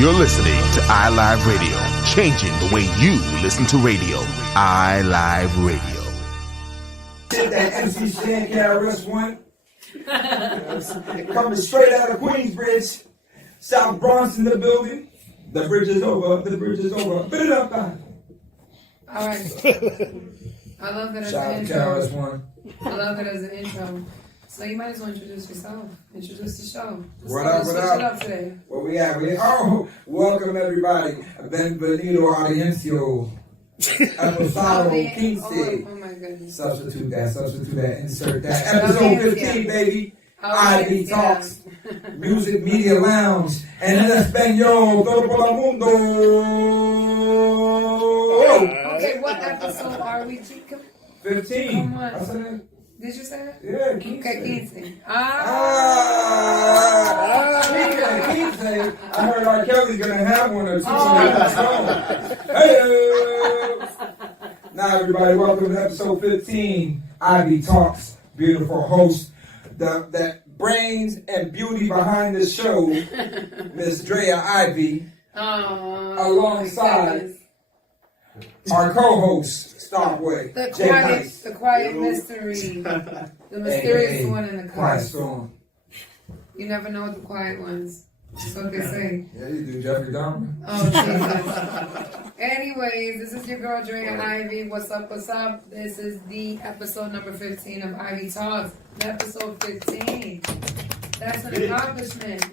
You're listening to iLive Radio, changing the way you listen to radio. iLive Radio. Did that MC Stan KRS One. Coming straight out of Queensbridge. South Bronx in the building. The bridge is over. The bridge is over. Put it up, man. All right. I love that as Shout an out to intro. KRS One. I love it as an intro. So you might as well introduce yourself. Introduce the show. What up, what Switch up? it up today. Where we at? Welcome everybody. Benvenido audiencia. Episode 15. Oh my goodness. Substitute that, insert that. Episode 15, baby. Ivy Talks, Music Media Lounge, and en español, todo por el mundo. Okay, what episode are we, Chica? 15. Come on. I said it. Did you say that? Yeah, Keith. Okay, 15. I heard R. Kelly's gonna have one or two episodes. Hey! Now, everybody, welcome to episode 15. Ivy Talks, beautiful host, that brains and beauty behind the show, Miss Draya Ivy, alongside our co-host, Starboy, the Jay Nice. quiet mystery, the mysterious one in the car. Quiet Storm. You never know what the quiet ones. That's what they say. Yeah, you do, Jeffrey Dahmer. Oh, Jesus. Anyways, this is your girl, Draya Ivy. What's up, what's up? This is the episode number 15 of Ivy Talks. Episode 15. That's an accomplishment.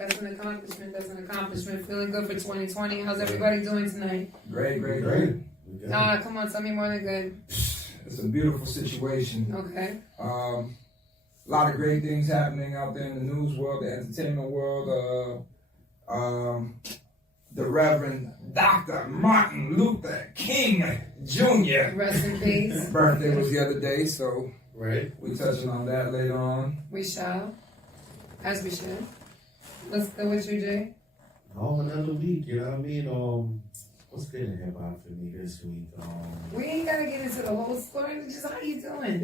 Feeling good for 2020. How's everybody doing tonight? Great. Come on, tell me more than good. It's a beautiful situation. Okay. A lot of great things happening out there in the news world, the entertainment world. The Reverend Dr. Martin Luther King Jr. Rest in peace. His birthday was the other day, so right. we touching on that later on. We shall. As we should. Let's go with you, Jay. Oh, another week, you know what I mean? What's good in hip hop for me this week? We ain't gotta get into the whole story. Just how you doing?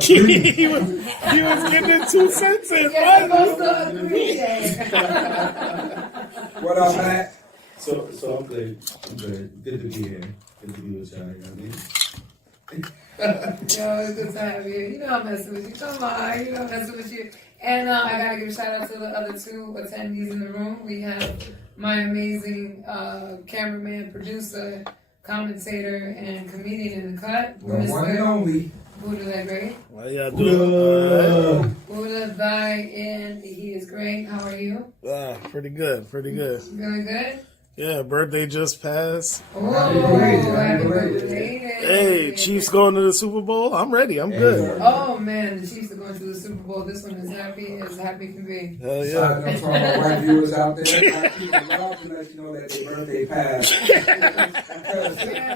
he was getting in 2 cents in. You're supposed to agree, Jay. What up, Matt? So I'm good. Good to be here. Good to be with y'all, you know what I mean? Yo, it's good to have you. You know I'm messing with you. Come on, you know I'm messing with you. And I gotta give a shout out to the other 2 attendees in the room. We have my amazing cameraman, producer, commentator, and comedian in the cut. The one and only. Buddha that great. Well, yeah, do Buddha Thy, and he is great. How are you? pretty good. Feeling good? Yeah, birthday just passed. Oh, Happy belated. happy birthday. Hey, Chiefs going to the Super Bowl. I'm ready. I'm good. Oh man, the Chiefs are going to the Super Bowl. This one is happy as happy can be. Hell Shout yeah. out to all my white viewers out there. I keep love to let you know that their birthday passed.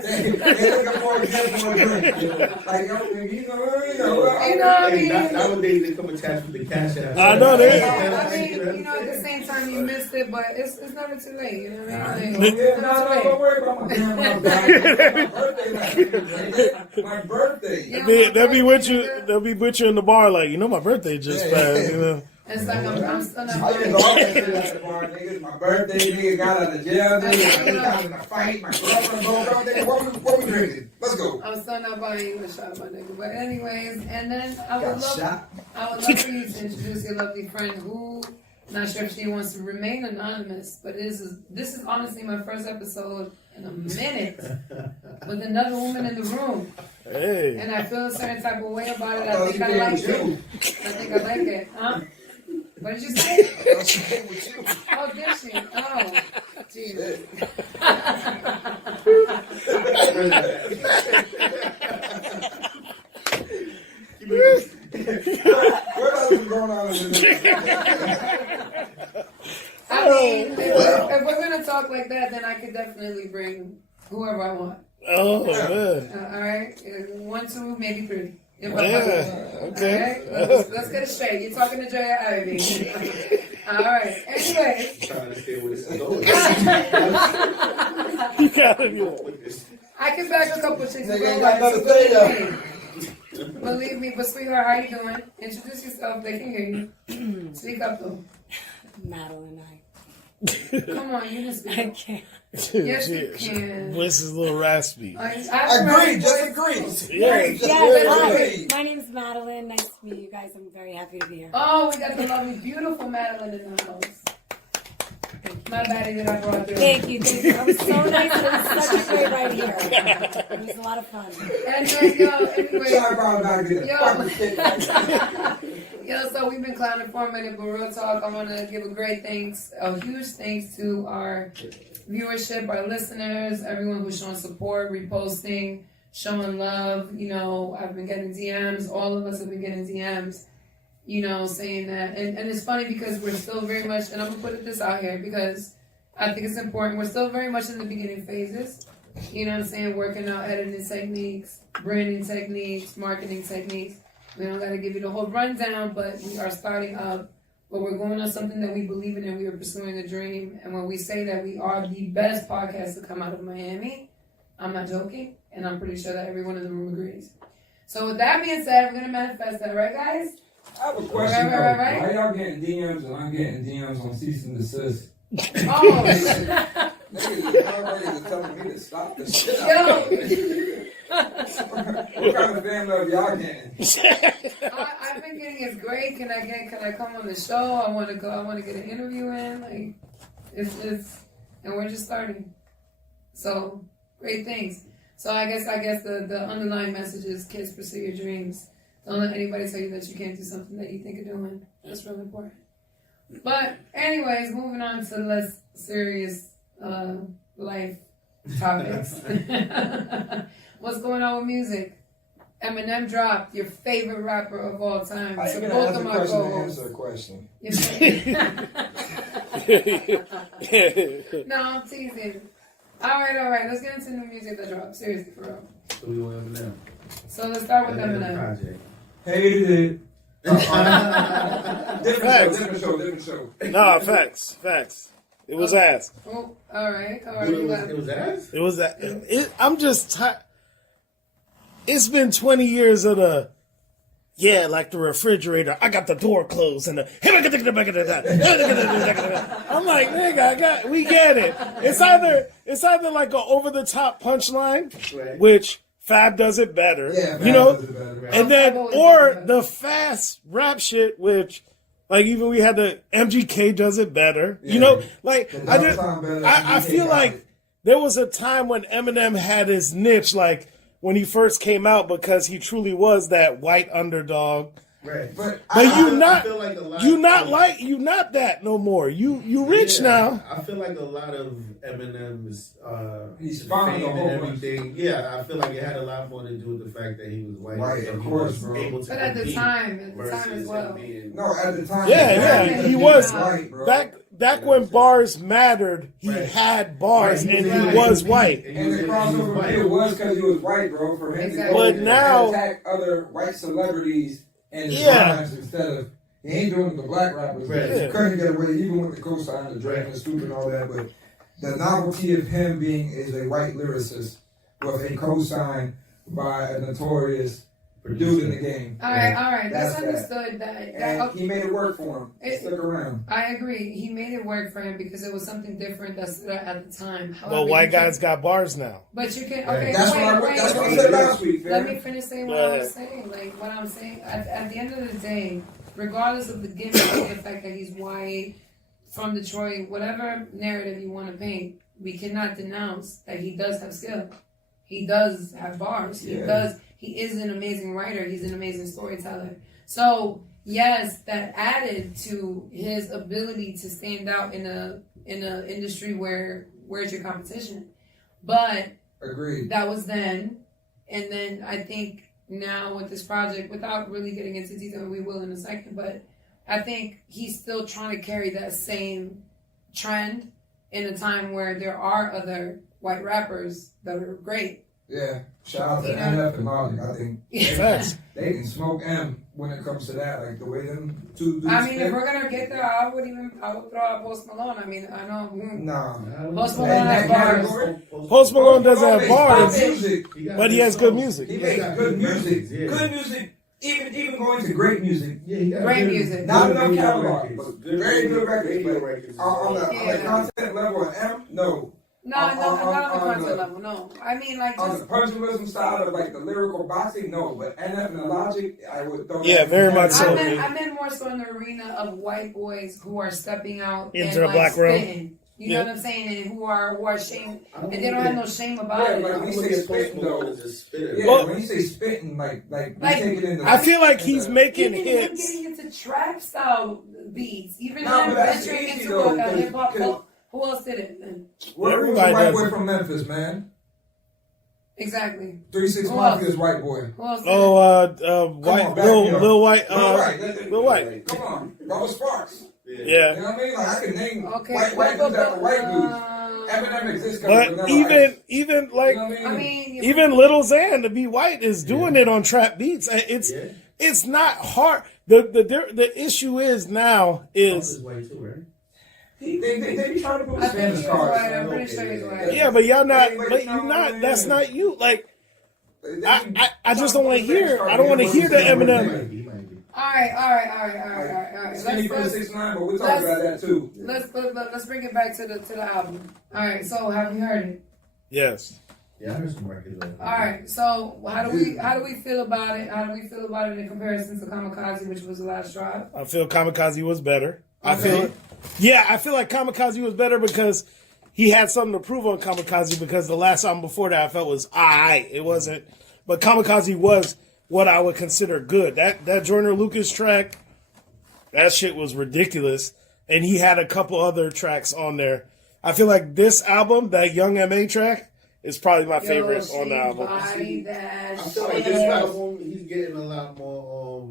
They looking for a gift for a drink. Like, you know what I mean? Nowadays they come attached with the cash app. I know they. I mean, you know, at the same time you missed it, but it's never too late. You know what I mean? No, don't worry about my my birthday. They'll be with you. They'll be with you in the bar, like, you know, my birthday just passed. You know. It's like I'm still I not. just always say that to bar niggas. My birthday, nigga got out of jail, nigga. We got in a fight. My girlfriend broke up, nigga. What we drinking? Let's go. I'm still not buying you a shot, my nigga. But anyways, and then I would Got love shot. for you to introduce your lovely friend who. Not sure if she wants to remain anonymous, but this is honestly my first episode in a minute with another woman in the room. Hey. And I feel a certain type of way about it. I think I like it. Huh? What did you say? Oh, did she? Oh, Jesus. What else is going on in the I mean, if we're gonna talk like that, then I could definitely bring whoever I want. Oh, man. All right, 1, 2, maybe 3. If I Yeah, okay. All right, let's get it straight. You're talking to Draya Ivy. All right. Anyway, Trying to stay with this going. You gotta be. I can back a couple chicks. Nigga ain't got nothing to say though. Believe me, but sweetheart, how you doing? Introduce yourself. They can hear you. Speak up though. Madeline, Come on, you just I can't. Yes, you can. Voice is a little raspy. I Agree, just agree. Yeah. Yes, hi. My name's Madeline. Nice to meet you guys. I'm very happy to be here. Oh, we got the lovely, beautiful Madeline in the house. My baddie that I brought you. Thank you. That was so nice. It was such a great ride here. It was a lot of fun. And then, yo, anyway. Sorry about not getting fucking shit. Yo, so we've been clowning for a minute, but real talk, I want to give a huge thanks to our viewership, our listeners, everyone who's showing support, reposting, showing love. You know, I've been getting DMs. All of us have been getting DMs. You know, saying that. And it's funny because we're still very much, and I'm going to put this out here because I think it's important. We're still very much in the beginning phases. You know what I'm saying? Working out editing techniques, branding techniques, marketing techniques. We don't got to give you the whole rundown, but we are starting up. But we're going on something that we believe in and we are pursuing a dream. And when we say that we are the best podcast to come out of Miami, I'm not joking. And I'm pretty sure that everyone in the room agrees. So with that being said, we're going to manifest that, right, guys? I have a question. Right. Why y'all getting DMs and I'm getting DMs on cease and desist? Oh, Niggas already telling me to stop this shit. yo. What kind of family are y'all getting? I've been getting it's great. Can I come on the show? I want to go. I want to get an interview in. Like, it's and we're just starting. So great things. So I guess the underlying message is kids, pursue your dreams. Don't let anybody tell you that you can't do something that you think of doing. That's really important. But anyways, moving on to less serious life topics. What's going on with music? Eminem dropped your favorite rapper of all time. I So ain't both gonna of my ask a co-hosts. question. No, I'm teasing. All right. Let's get into new music that dropped. Seriously, for real. So we want Eminem. So let's start with Eminem Eminem. project. Hated it. Different show. Nah, facts. It was ass. Oh, all right. It was ass? It was that. I'm just tired. It's been 20 years of the, like the refrigerator. I got the door closed and I'm like, nigga, we get it. It's either like an over the top punchline, Right. which Fab does it better, Yeah, you know, Fab does it better, right. and then or the fast rap shit, which. Like even we had the MGK does it better, you know. Like I feel like there was a time when Eminem had his niche, like when he first came out, because he truly was that white underdog. Right. But you're not that no more. You rich now. I feel like a lot of Eminem's He's fine fame the whole and everything. Yeah, I feel like it had a lot more to do with the fact that he was white. White, so of he course, was bro. able to But at the compete time versus as well. him being- No, at the time. Yeah, he was white, bro. back when bars mattered. He Right. had bars Right, and right. he was white. And the crossover appeal was because he was white, bro. For him to Exactly. go But and now- attack other white celebrities and his Yeah. rhymes instead of he ain't doing it with the black rappers. Right. He couldn't get away even with the cosign, the Drake and Scoop and all that. But the novelty of him being is a white lyricist with a cosign by a notorious dude in the game. All right. That's that. understood. And he made it work for him. He stuck around. I agree. He made it work for him because it was something different that stood out at the time. However, Well, white you can- guys got bars now. But you can. Right. Okay, That's wait. what I said last week, Let man. me finish saying what I was saying. Like what I'm saying. At the end of the day, regardless of the gimmick of the fact that he's white, from Detroit, whatever narrative you want to paint, we cannot denounce that he does have skill. He does have bars. Yeah. He is an amazing writer. He's an amazing storyteller. So yes, that added to his ability to stand out in a industry where where's your competition? But Agreed. that was then, and then I think now with this project, without really getting into detail, we will in a second, but I think he's still trying to carry that same trend in a time where there are other white rappers that are great. Yeah. Shout out to NF and Molly. I think they can smoke M when it comes to that. Like the way them two dudes. I mean, if we're gonna get there, I would throw out Post Malone. I mean, I know. Nah. Post Malone And has that bars. category, Post Malone doesn't have makes bars, pop music. but he has good music. He makes good music. Yeah. Good music even going to great music. Yeah, he got Great good- music. Not good enough radio catalog, records. but very good records. radio But records. on the Yeah. content level of M, no. No, On- not on the on content the- level. No, I mean like On just the pugilism side of like the lyrical boxing, no. But NF and the Logic, I would throw. Yeah, that very together. much so. I meant more so in the arena of white boys who are stepping out Into and the like black room. spitting. You know what I'm saying? And who are ashamed, and they don't have no shame Yeah, about it. like when you say spitting though. Yeah, Well- when you say spitting, like we Like, take it in the. I feel like he's making Even him hits. getting into trap style beats, even No, him but that's venturing easy, into though, like a because- hip hop. because- Who else did it? Who's the Everybody white does boy it. from Memphis, man? Exactly. 3-6 Who Mafia's white boy. Who else? Did Oh, it? White, on, back Lil, me up. Lil White, Lil Lil White. Come on, Robert Sparks. Yeah. You know what I mean? Like I can name Okay. white dudes after white dudes. Eminem exists. But even like, you know what I mean, even Lil Xan to be white is doing it on trap beats. It's not hard. The issue is now is white too, right? They be trying to put I think Spanish he's cards. white. I'm pretty sure he's white. yeah, but y'all not. Like, But no, you not. man. That's not you. Like They I be just trying don't want put to hear. Spanish I cards don't want to in hear the Wilson Eminem. River. All right. Skinny for the Let's 6ix9ine, but we'll talk let's- about that too. let's bring it back to the album. All right. So have you heard it? Yes. Yeah, I heard some records. All right. So how do we feel about it? How do we feel about it in comparison to Kamikaze, which was the last drop? I feel Kamikaze was better. I Okay. feel like Kamikaze was better because he had something to prove on Kamikaze because the last album before that I felt was alright. It wasn't, but Kamikaze was what I would consider good. That Joyner Lucas track, that shit was ridiculous, and he had a couple other tracks on there. I feel like this album, that Young M.A. track, is probably my favorite on the album. I feel like this album, he's getting a lot more,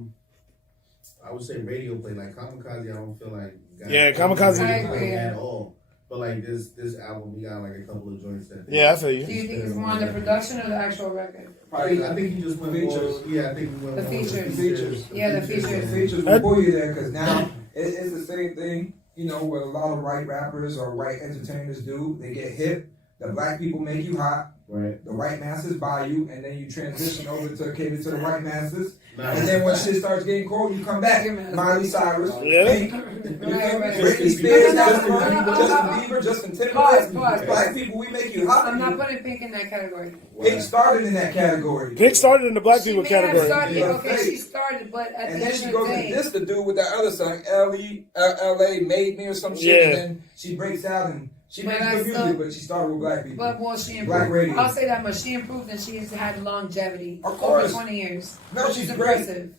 I would say radio play. Like Kamikaze, I don't feel like. Yeah, Kamikaze- I agree. At all. But like this album, we got like a couple of joints that. Yeah, I feel you. Do you think it's more on the production or the actual record? I think he just went Features. more. Yeah, I think he went The more with features. Features. Yeah, the features. Features will pull you there because now it's the same thing. You know what a lot of white rappers or white entertainers do. They get hip. The black people make you hot. Right. The white masses buy you, and then you transition over to cater to the white masses. Nice. And then when shit starts getting cold, you come back. Miley Cyrus, Yeah. Pink, Right. Britney Spears, No, no, Justin no, no, no, Bieber, Justin Pause. Timberlake. Black people, we make you hot. I'm not putting Pink in that category. Pink started in that category. Pink started in the black people She may have category. started, Yeah. okay, she started, but at And the then end she of goes the and day, this to do with that other song, L.A. Made Me or some shit. Yeah. And then she breaks out and she But makes I good music, still- but she started with black people. but well, she Black improved. radio. I'll say that much. She improved and she's had longevity Of over course. 20 years. No, Which she's is great. impressive.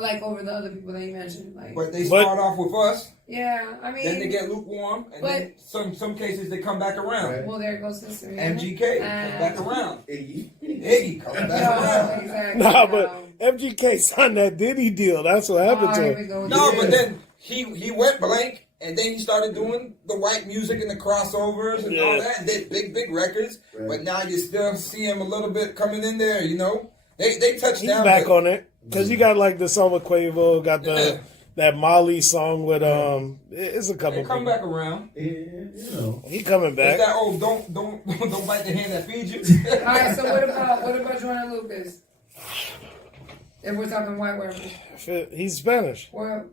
Like over the other people that you mentioned. Like, But they But- start off with us, yeah, I mean, then they get lukewarm, and then some cases they come back around. Right. well, there goes history. MGK come back around. Iggy. Iggy come back No, around. exactly. Nah, but MGK signed that Diddy deal. That's what happened to here him. we go. No, again. but then he went blank, and then he started doing the white music and the crossovers and all Yeah. that, and did big records. Right. But now you still see him a little bit coming in there, you know. They touched He's down. back but- on it because you got like the song with Quavo, got the that Molly song with it's a couple. They come people. back around. Yeah, you know. He coming It's back. that old don't bite the hand that feeds you. All right, so what about Joyner Lucas? If we're talking white rappers, He's Spanish. well,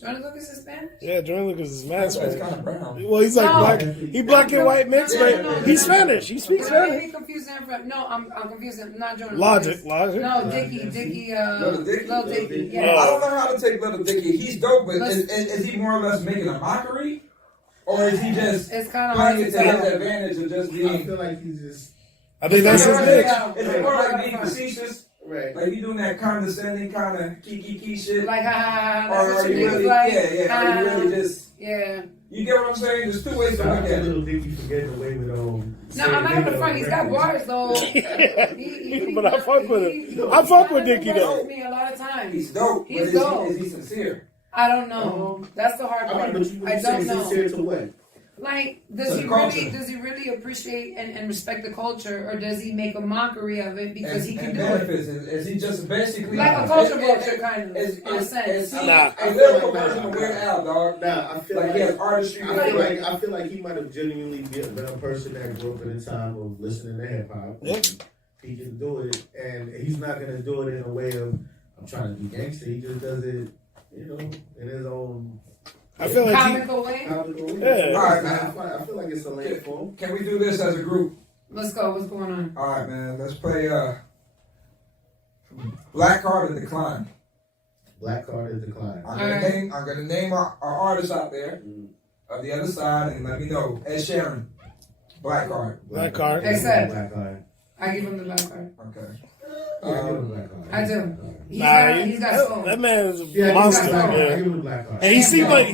Joyner Lucas is Spanish. Yeah, Joyner Lucas is mad It's Spanish. kind of brown. Well, he's like No. black. He black and white mixed, No, but he's Spanish. He speaks But I may Spanish. be confusing him from. No, I'm confusing. Not Joyner Logic. Lucas. No, Dickie, Little Dicky? Lil Dicky. Yeah. Oh. I don't know how to take Little Dicky. He's dope, but Let's- is he more or less making a mockery? Or is he just It's kind of hard playing to it to his tell. advantage of just I being... feel like he's just I think that's his Yeah, niche. yeah. Is it more like being facetious? right. Like you doing that condescending kind of kiki shit? Like, ha ha ha. Or That's are what you you really, really like. are you really just... Yeah. You get what I'm saying? There's two ways to I look at it. little Dicky for getting away with No, I'm not gonna front. He's got bars though. But I fuck with it. I fuck with Dickie though. With me a lot of times. He's dope, He's but is dope. he sincere? I don't know. That's the hard I part. mean, but you I say don't know. sincere to what? Like, To does the he culture. really appreciate and respect the culture, or does he make a mockery of it because he can and do it? benefits. Is he just basically... Like a culture vulture kind of. Is in a sense. he Nah. a lyrical version of Weird Al, dog? Nah, I feel Like like, he has artistry. I feel like he might have genuinely been a person that grew up in a time of listening to hip hop. Yeah. He can do it, and he's not gonna do it in a way of I'm trying to be gangster. He just does it, you know, in his own. I feel like comical way. Yeah. All right, man. I feel like it's a late form. Can we do this as a group? Let's go. What's going on? All right, man. Let's play Black Card or Decline. Black Card is Decline. I'm gonna name our artists out there of the other side and let me know. Ed Sheeran, Black Card. Black Card. Except Black Card. I give him the black card. Okay. Yeah, give him the Black Card. I do. He's got soul. That man is a Yeah, monster. he's got soul. Give Yeah. him the Black Card. And he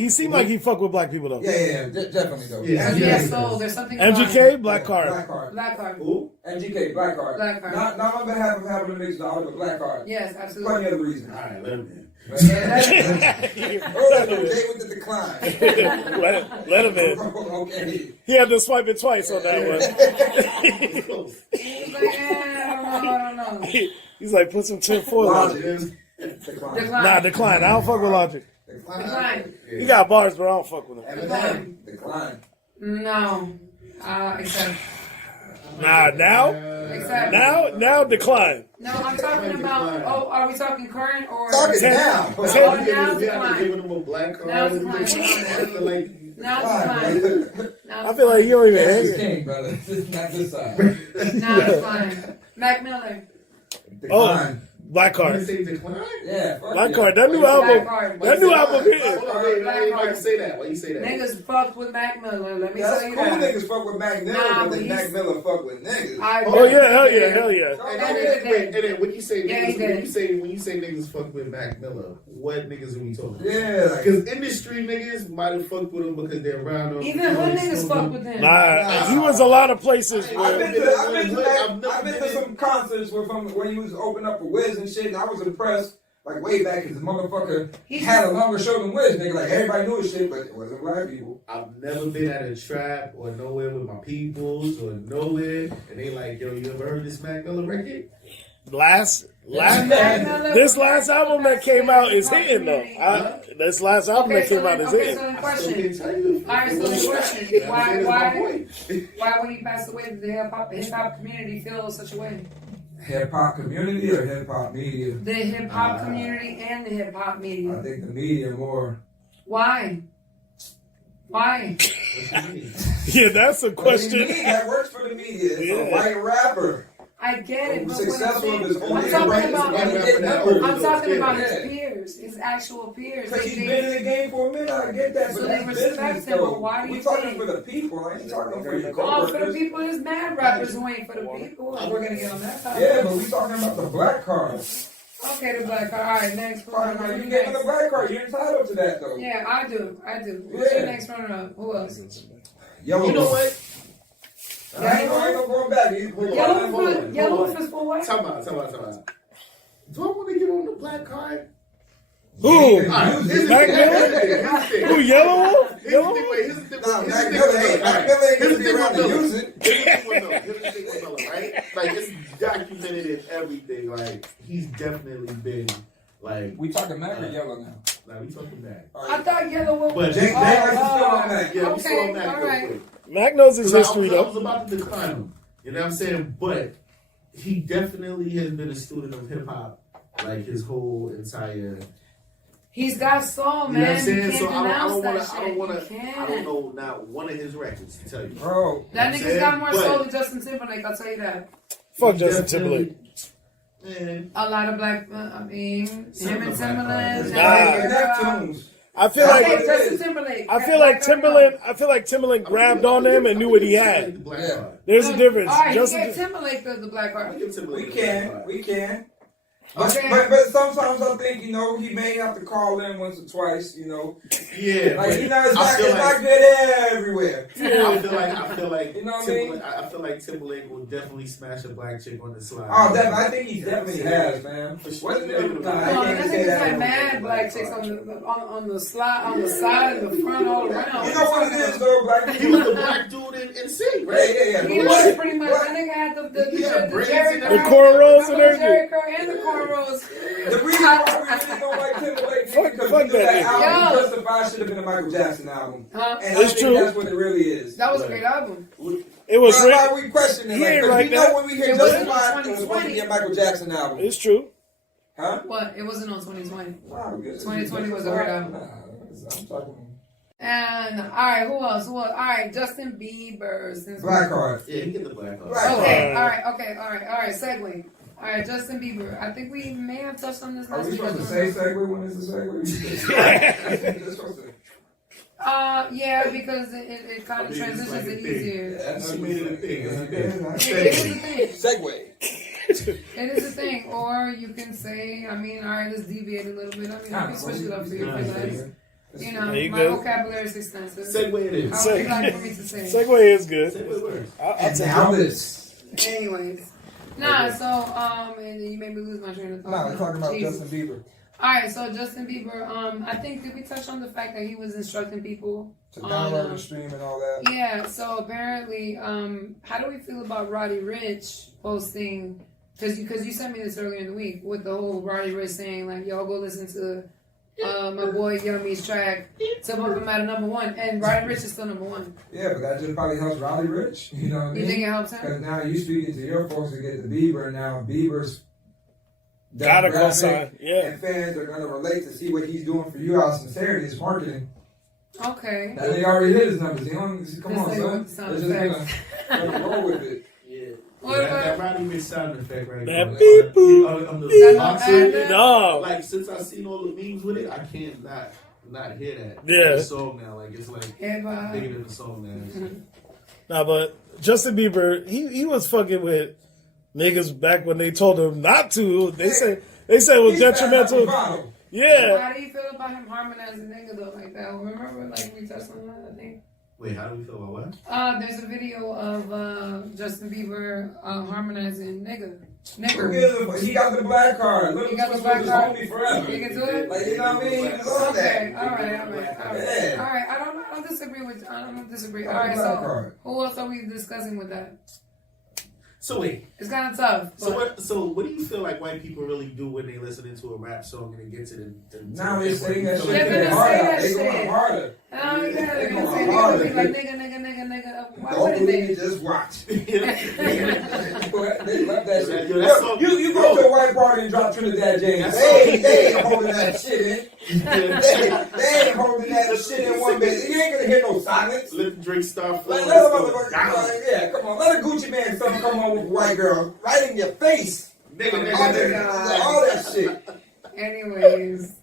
seemed like he fuck with black people though. Yeah, definitely though. Yeah. He has soul. There's something about MGK, him. Black Card. Black Card. Black card. Who? MGK, Black Card. Black Card. Not on behalf of having a mixed dollar, but Black Card. Yes, Plenty absolutely. other reasons. All right, let him in. Oh, Jay with the decline. let him in. Okay. He had to swipe it twice on that one. He's like, I don't know. He's like, put some 10-4 Logic. Decline. Nah, Decline. I don't fuck with Logic. Decline. He got bars, but I don't fuck with him. Eminem. Decline. No. Except. Nah, now Decline. No, I'm talking about. Oh, are we talking current or? Talking now. Oh, now Giving him a Black Card. Now Decline. I feel like Now Decline. I feel like you don't even This is hang it. king, brother. This is not this side. Now Decline. Mac Miller. Decline. Black you Card. say Decline. Yeah. fuck Black yeah. Card. That new Black album. Card. That new album hit. Hold on, wait, why you say that? Why you say that? Niggas fucked with Mac Miller. Let me That's tell you cool. that. Niggas fuck with Mac Miller, Nah, but then but Mac he's- Miller fuck with niggas. Oh yeah, hell yeah, hell yeah. And then when you say Yeah, he niggas, did. when you say niggas fuck with Mac Miller, what niggas are we talking about? Yeah, like, Because industry niggas might have fucked with him because they're around him. Even hood niggas fuck with him. Nah, he was a lot of places I've where. been to some concerts where he was opening up for Wiz and shit, and I was impressed. Like way back, because the motherfucker had a longer show than Wiz, nigga. Like everybody knew his shit, but it wasn't black people. I've never been at a trap or nowhere with my peoples or nowhere, and they like, yo, you ever heard this Mac Miller record? This last album that came out is hitting though. This last album that came out is hitting. So the I question. still can't tell you. Alright, so the question. Why Why? when he passed away did the hip hop community feel such a way? Hip hop community or hip hop media? The hip hop community and the hip hop I media. think the media more. Why? Why? Yeah, that's a But the question. media, that works for the media. It's Yeah. a white rapper. I get it, but Successful what I'm is saying, only I'm right talking is about, when he get numbers. I'm talking about Yeah. his peers, his actual peers. Because he's been in the game for a minute, I get that, So but they that's respect business him, though. but why do We you talking think- for the people, I ain't talking for your Oh, for the coworkers. people, there's mad rappers who ain't for the people. We're gonna get on that side. Yeah, but we talking about the black card. Okay, the black card. All right, next. You gave him the black card, you're entitled to that though. Yeah, I do. Who's Yeah. your next runner-up? Who else? Yellow. You know what? I ain't no going back. Yellow is for what? Talk about. Do I want to get on the Black Card? Who? Alright, Mac Miller? Who? Yellow Wolf? Yellow Wolf? Here's the thing. Nah, Mac Miller ain't gonna be around to use it. Here's the thing with Miller, right? Like, it's documented in everything. Like, he's definitely been, like... We talking Mac or Yellow now? Nah, we talking back. I thought Yellow Wolf. But Jay Rice is still on Mac. Yeah, we saw Okay, Mac all real right. quick. Mac knows his 'Cause history I was though. about to decline him. You know what I'm saying? But he definitely has been a student of hip hop, like his whole entire. He's got soul, You know what I'm man. You saying? can't So I don't denounce that want to. shit. You I don't can't. know not one of his records to tell you. Bro. That You know nigga's what got I'm more saying? soul But than Justin Timberlake. I'll tell you that. Fuck he Justin definitely- Timberlake. Man, A lot of black. I mean, him and Timberland. Neptunes. I feel Okay, like Justin Timberlake. I feel like Timberland grabbed on him and knew what he had. Black Yeah. Card. There's a difference. All right, Justin, he gave Timberlake the black I card. give Timberlake We the Black can. Card. We can. But, Okay. but sometimes I think, you know, he may have to call in once or twice, you know. Yeah, Like, but you know, it's I not, feel it's like- not good everywhere. I feel like You know what I mean? Timberlake, I feel like Timberlake will definitely smash a black chick on the slide. Oh, definitely. I think he definitely has, man. For sure. Wasn't it? Nah, I No, can't that say nigga's that. had mad black chicks on the slide, on the side, and the front, all around. You know what it is, though, black He people? was the black dude in sync, Yeah, right? yeah. He was pretty much. That nigga had the Jerry braids curl, and the cornrows and the everything. Jerry curl and the cornrows. The reason why we really don't like Timberlake is because Fuck we know that that nigga. album Yo. Justified should have been a Michael Jackson album. Huh? And It's I think true. that's what it really is. That was a great album. it was Why written. we questioning He it? ain't Like, like we know that. when we hear It wasn't Justified, it was supposed to 2020. be a Michael Jackson album. It's true. Huh? What? It wasn't on 2020. Nah, 2020 was a weird album. I'm talking. And all right, who else? All right, Justin Bieber. Black card. Yeah, you get the black card. Okay, all right. Segue. All right, Justin Bieber. I think we may have touched on this Are last we week. supposed to say segue when it's a segue? Yeah, because it kind of transitions it easier. That's made it a thing. It is a thing. Segue. It is a thing. Or you can say, I mean, all right, let's deviate a little bit. I mean, let me switch it up for you, guys. You know, my vocabulary is extensive. Segue it is. How would you like for me to say? Segue is good. Segue works. And now this. Anyways. Nah, so, and you made me lose my train of thought. Nah, we're talking about Jesus. Justin Bieber. Alright, so Justin Bieber, I think, did we touch on the fact that he was instructing people To download and stream and all that. Yeah, so apparently, how do we feel about Roddy Ricch posting, because you sent me this earlier in the week, with the whole Roddy Ricch saying, like, y'all go listen to my boy Yummy's track to put him at #1, and Roddy Ricch is still #1. Yeah, but that just probably helps Roddy Ricch. You know what I mean? You think it helps him? Because now you speaking to your folks to get the Bieber, and now Bieber's Gotta demographic co-sign, yeah. and fans are gonna relate to see what he's doing for you out of sincerity. It's marketing. Okay. Now they already hit his numbers. He only come on, Let's son. say Let's what just sound gonna roll with it. Yeah. What that about- Roddy Ricch sound effect right That there. beep boop. On the That box no of ad- it. No. Like, since I've seen all the memes with it, I can't not hear that. Yeah. The song now. Like, it's like Yeah, bigger than the song now. Nah, but Justin Bieber, he was fucking with niggas back when they told him not to. They said it was detrimental. Yeah. How do you feel about him harmonizing nigga though like that? Remember, like we touched on that, I think. Wait, how do we feel about what? There's a video of Justin Bieber harmonizing nigger. He got the black card. Look, He got the black card. Homie forever. He can do it. Like, you know what I mean? He was on Okay, that. all right. Yeah. All right, I don't disagree with. I don't disagree. Got All the right, black so card. who else are we discussing with that? So wait. It's kind of tough. So what do you feel like white people really do when they listen into a rap song and they get to the Now they saying that shit. They're They gonna hard say out. that They shit. going harder. Oh yeah, they're gonna say They they're going gonna be like harder. nigga. Why Don't wouldn't believe they? me, just watch. Yeah. They love that shit. Yo, that song- You go to a white party and drop Trinidad James. They ain't holding that shit in. They ain't holding that shit in one bit. You ain't gonna hear no silence. Let the drink start flowing. Let a motherfucker, yeah, come on. Let a Gucci man come on with a white girl right in your face. Nigga. All that shit. Anyways.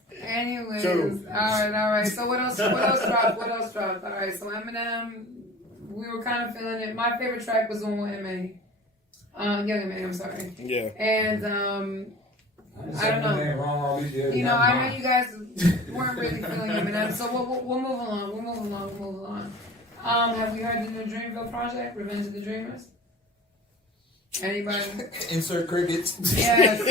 True. All right. So what else dropped? All right. So Eminem, we were kind of feeling it. My favorite track was on with M.A. Young M.A. I'm sorry. Yeah. And I don't know. You know, I know you guys weren't really feeling Eminem. So we'll move along. Have we heard the new Dreamville project, Revenge of the Dreamers? Anybody? Insert crickets. Yes,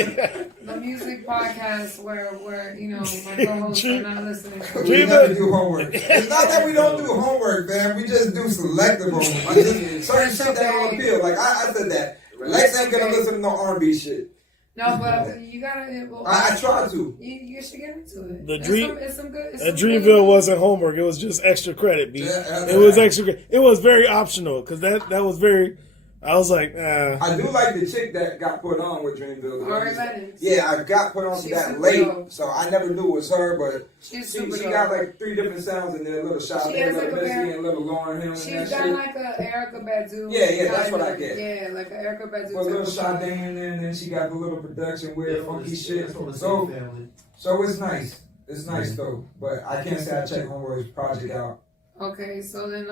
the music podcast where you know my co-hosts are not listening. We never do homework. It's not that we don't do homework, man. We just do selective homework. Like, just certain shit that don't appeal. Like I said that. Lex ain't gonna listen to no R&B shit. No, but you gotta. Well, I try to. You should get into it. The Dream- It's some good. That Dreamville wasn't homework. It was just extra credit. B. Yeah, It was extra. It was very optional because that was very. I was like, I do like the chick that got put on with Dreamville. Ari Lennox. Yeah, I got put on to She's that super late, dope. so I never knew it was her, but She's she super got dope. like 3 different sounds in there, a little shot She there, a has little like a Missy, very- and a little Lauren Hill and She's that got shit. like a Erica Badu. Yeah, that's kind what I of- get. Yeah, like a Erica Badu. Well, a little type of shot vibe. in there, and then she got the little production with funky shit. That's all the So, same family. so it's nice. It's nice though, but I can't say I checked Homeboy's project out. Okay, so then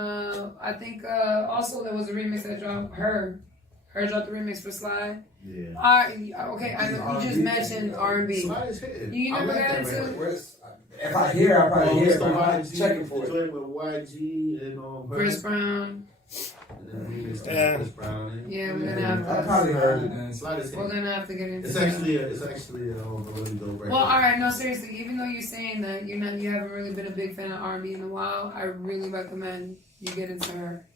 I think also there was a remix that dropped. Her dropped the remix for Sly. Yeah. Okay, I know you just mentioned R&B. Sly is hitting. You never got into. If I hear, I'll probably hear it, but I'm not YG, checking for the it. joint with YG and her. Chris Brown. And then remix to Yeah. Chris Brown. Yeah, we're gonna have I to. probably heard it then. Sly is We're hitting. gonna have to get into. It's that. actually a really dope record. Well, all right. No, seriously. Even though you're saying that you haven't really been a big fan of R&B in a while, I really recommend you get into her.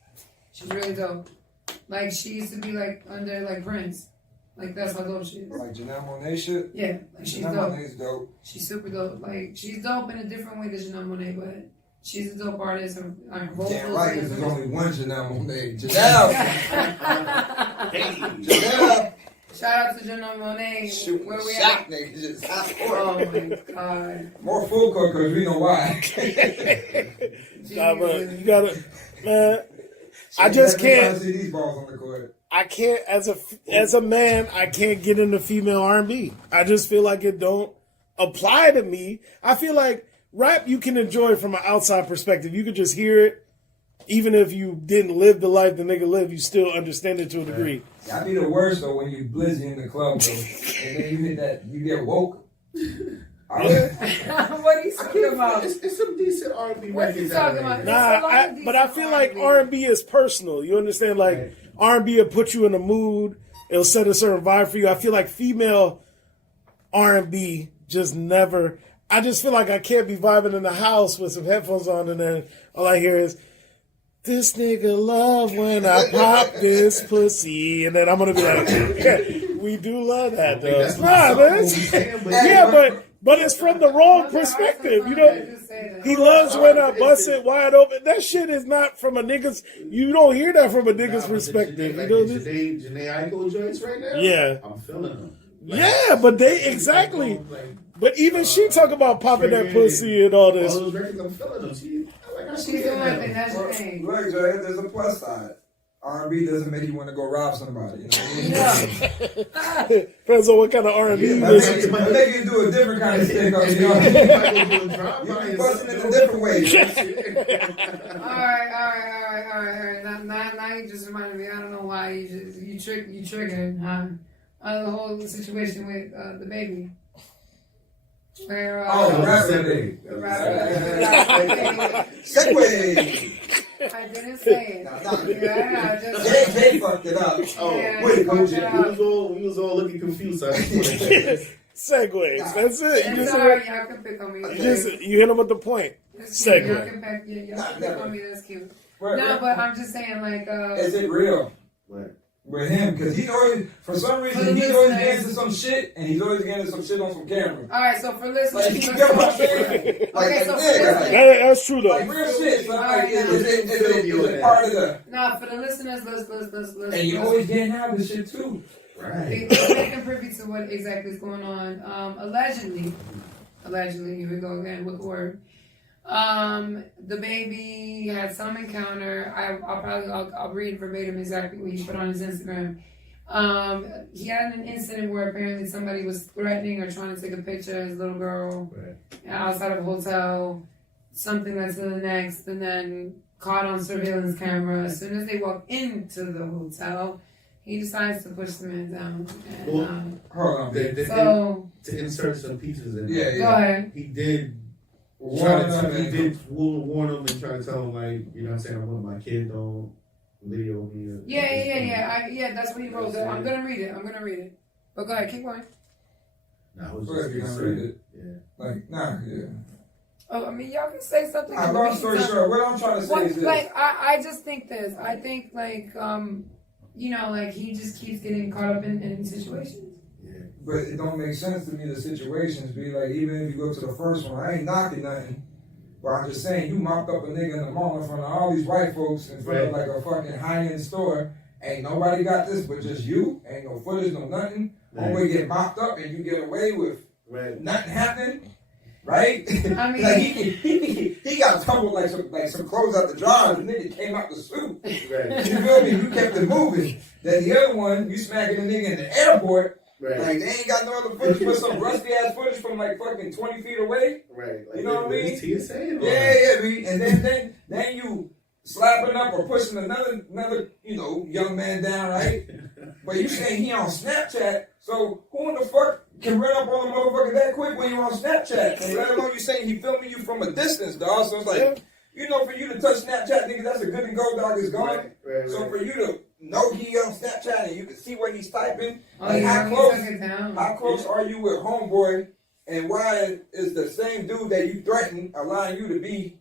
She's really dope. Like she used to be like under like Prince. Like that's how dope she is. Like Janelle Monáe shit. Yeah, like she's Janelle dope. Monáe's dope. She's super dope. Like she's dope in a different way than Janelle Monáe, but she's a dope artist. Her vocals. Damn right, there's only one Janelle Monáe. Janelle! Hey. Janelle! Shout out to Janelle Monáe. Shooting Where we shot, at? nigga. Just Oh my God. more full court because we know why. Nah, but you gotta, man. I just can't see these balls on the court. I can't as a man. I can't get into female R&B. I just feel like it don't apply to me. I feel like rap you can enjoy from an outside perspective. You could just hear it, even if you didn't live the life the nigga lived. You still understand it to a degree. That'd be the worst though when you blizzy in the club though, and then you hit that, you get woke. What are you talking about? It's some decent R&B What are you records talking out about? there. But I feel like R&B is personal. You understand? Like R&B will put you in a mood. It'll set a certain vibe for you. I feel like female R&B just never. I just feel like I can't be vibing in the house with some headphones on and then all I hear is, this nigga love when I pop this pussy. And then I'm going to be like, we do love that, though. Nah, man. Yeah, but it's from the wrong perspective. You know, he loves when I bust it wide open. That shit is not from a nigga's, you don't hear that from a nigga's perspective. You know this? Janae Aiko joints right now? Yeah. I'm feeling them. Yeah, but they, exactly. But even she talk about popping that pussy and all this. All those records, I'm feeling them. She's doing my thing. That's your thing. Look, Jay, there's a plus side. R&B doesn't make you want to go rob somebody. You know what I mean? Depends on what kind of R&B you listen to. It make you do a different kind of stick up. You know, you busting it a different way. All right. Now you just reminded me. I don't know why you triggered the whole situation with the baby. Where, the Segway. I didn't say it. Yeah, just Jay fucked it up. Wait, we was all looking confused. So I just wanted to Segways. That's it. It's alright, y'all can pick on me. You hit him with the point. Segue. Y'all can pick on me. That's cute. No, but I'm just saying, like, is it real? What? With him, because he's always, for some reason, he's always getting into some shit, and he's always getting into some shit on some camera. All right, so for listeners, Like, you get what I'm saying? okay, so for listeners, That's true though. like real shit. So like, is it part of the? No, for the listeners, let's. And you always getting out of this shit too. Right. They make them privy to what exactly is going on. Allegedly, here we go again with the word. The baby had some encounter. I'll read verbatim exactly what he put on his Instagram. He had an incident where apparently somebody was threatening or trying to take a picture of his little girl outside of a hotel. Something led to the next, and then caught on surveillance camera. As soon as they walked into the hotel, he decides to push the man down. And, Hold on, so to insert some pieces in. Go ahead. He did. He did warn him and try to tell him, like, you know what I'm saying, I want my kid, don't video me. Yeah, that's what he wrote. I'm going to read it. But go ahead, keep going. Nah, I was Go ahead, just you gonna read it. Yeah. Like, nah, yeah. Oh, I mean, y'all can say something. Long story short, what I'm trying to say is this. Like, I just think this. I think, like, you know, like, he just keeps getting caught up in situations. But it don't make sense to me, the situations be like, even if you go to the first one, I ain't knocking nothing. But I'm just saying, you mopped up a nigga in the mall in front of all these white folks in front of like a fucking high-end store. Ain't nobody got this but just you. Ain't no footage, no nothing. Homeboy get mopped up and you get away with nothing happening. Right? I mean, like he got tumbled like some clothes out the dryer. The nigga came out the suit. Right. You feel me? You kept it moving. Then the other one, you smacking the nigga in the airport. Right. Like, they ain't got no other footage but some rusty ass footage from like fucking 20 feet away. Right. Like, you know what I mean? TSA. Yeah. And then you slapping up or pushing another young man down, right? But you saying he on Snapchat, so who in the fuck can run up on a motherfucker that quick when you on Snapchat? And let alone you saying he filming you from a distance, dog. So it's like, you know, for you to touch Snapchat, nigga, that's a good and go, dog, is gone. Right. So for you to know he on Snapchat and you can see what he's typing, how close are you with homeboy, and why is the same dude that you threatened allowing you to be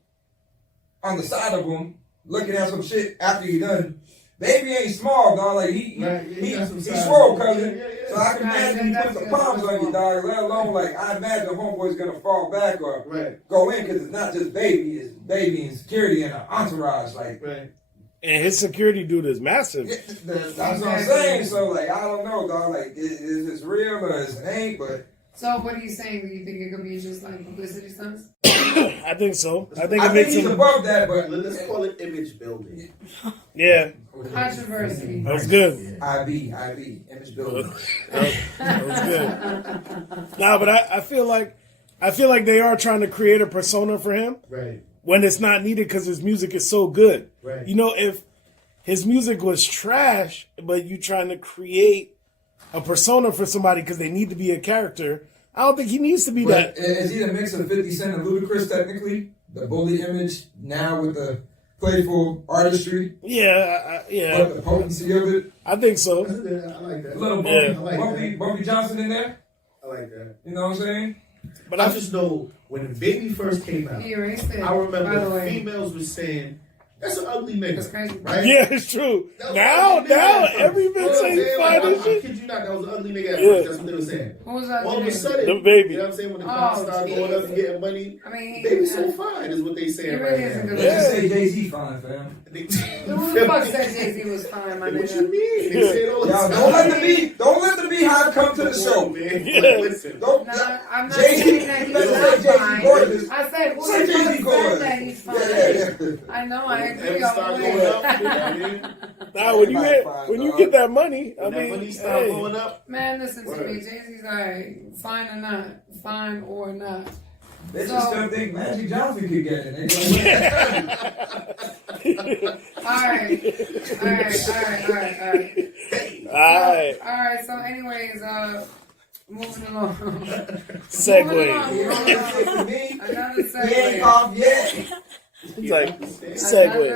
on the side of him looking at some shit after you done? Baby ain't small, dog. Like he swole, cousin. So I can imagine he put the palms on you, dog. Let alone, like, I imagine homeboy's gonna fall back or go in, because it's not just baby, it's baby and security and an entourage. Like, And his security dude is massive. That's what I'm saying. So, like, I don't know, dog. Like, is this real or is it ain't? But so, what are you saying? Do you think it could be just like publicity stunts? I think so. I think he's above that, but let's call it image building. Yeah. Controversy. That was good. IB, image building. That was good. Nah, but I feel like they are trying to create a persona for him. Right. When it's not needed because his music is so good. Right. You know, if his music was trash, but you trying to create a persona for somebody because they need to be a character, I don't think he needs to be that. Is he a mix of 50 Cent and Ludacris, technically? The bully image now with the playful artistry? Yeah. But the potency of it? I think so. I like that. A little Bumpy Johnson in there? I like that. You know what I'm saying? But I just know when Baby first came out, He erased it. I remember by the way. females were saying, "That's an ugly nigga." That's crazy. Right? Yeah, it's true. Now every bitch say he fine and I shit. kid you not, that was an ugly nigga at Yeah. first. That's what they were saying. What was that? All of a sudden, The Baby. you know what I'm saying? When the cars start going up and getting money, I mean, Baby's so fine is what they saying He right really is a now. good They just say Jay-Z fine, fam. Who the fuck said Jay-Z was fine, my What nigga? you mean? They say it all the Y'all, time. don't let the beehive come to the show. Man. Yeah. Listen. Don't, No, I'm not Jay-Z, saying that you better he's say not Jay-Z fine. gorgeous. I said, who Say the Jay-Z fuck said gorgeous. that he's fine? Yeah. I know, I agree. Every I'm start with going it. up, you know what I mean? Nah, when you get that money, I When that mean, money start hey. going up, Man, listen to Word. me. Jay-Z's alright. Fine or not. Fine or not. They just still think Magic Johnson could get it. They Alright. Alright, so anyways, moving along. Segue. Another He ain't segue. off yet. It's like segue.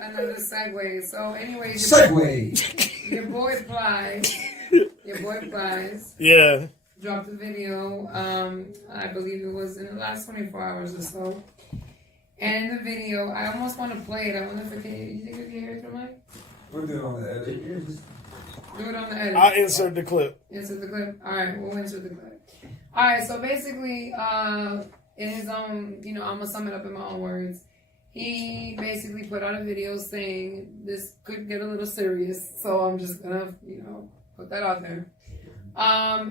Another segue. So anyways, Segway. your boy Plies Yeah. dropped a video, I believe it was in the last 24 hours or so. And in the video, I almost want to play it. I wonder if you think we can hear it from mine? We'll do it on the edit. Do it on the edit. I'll insert the clip. Insert the clip? Alright, we'll insert the clip. Alright, so basically, in his own, I'm going to sum it up in my own words. He basically put out a video saying this could get a little serious. So I'm just going to, put that out there.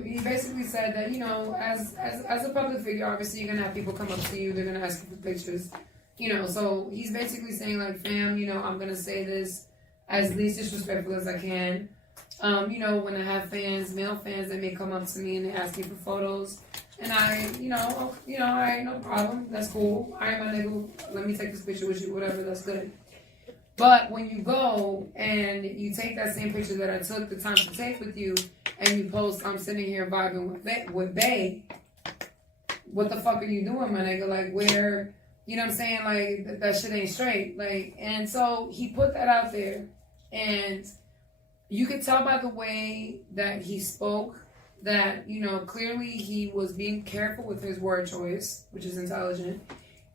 He basically said that, as a public figure, obviously you're going to have people come up to you. They're going to ask you for pictures. So he's basically saying like, fam, I'm going to say this as least disrespectful as I can. When I have fans, male fans, that may come up to me and they ask me for photos. And I ain't no problem. That's cool. I ain't my nigga. Let me take this picture with you, whatever, that's good. But when you go and you take that same picture that I took the time to take with you and you post, I'm sitting here vibing with Bae, what the fuck are you doing, my nigga? Like, where, you know what I'm saying? Like, that shit ain't straight. Like, and so he put that out there, and you could tell by the way that he spoke that, clearly he was being careful with his word choice, which is intelligent.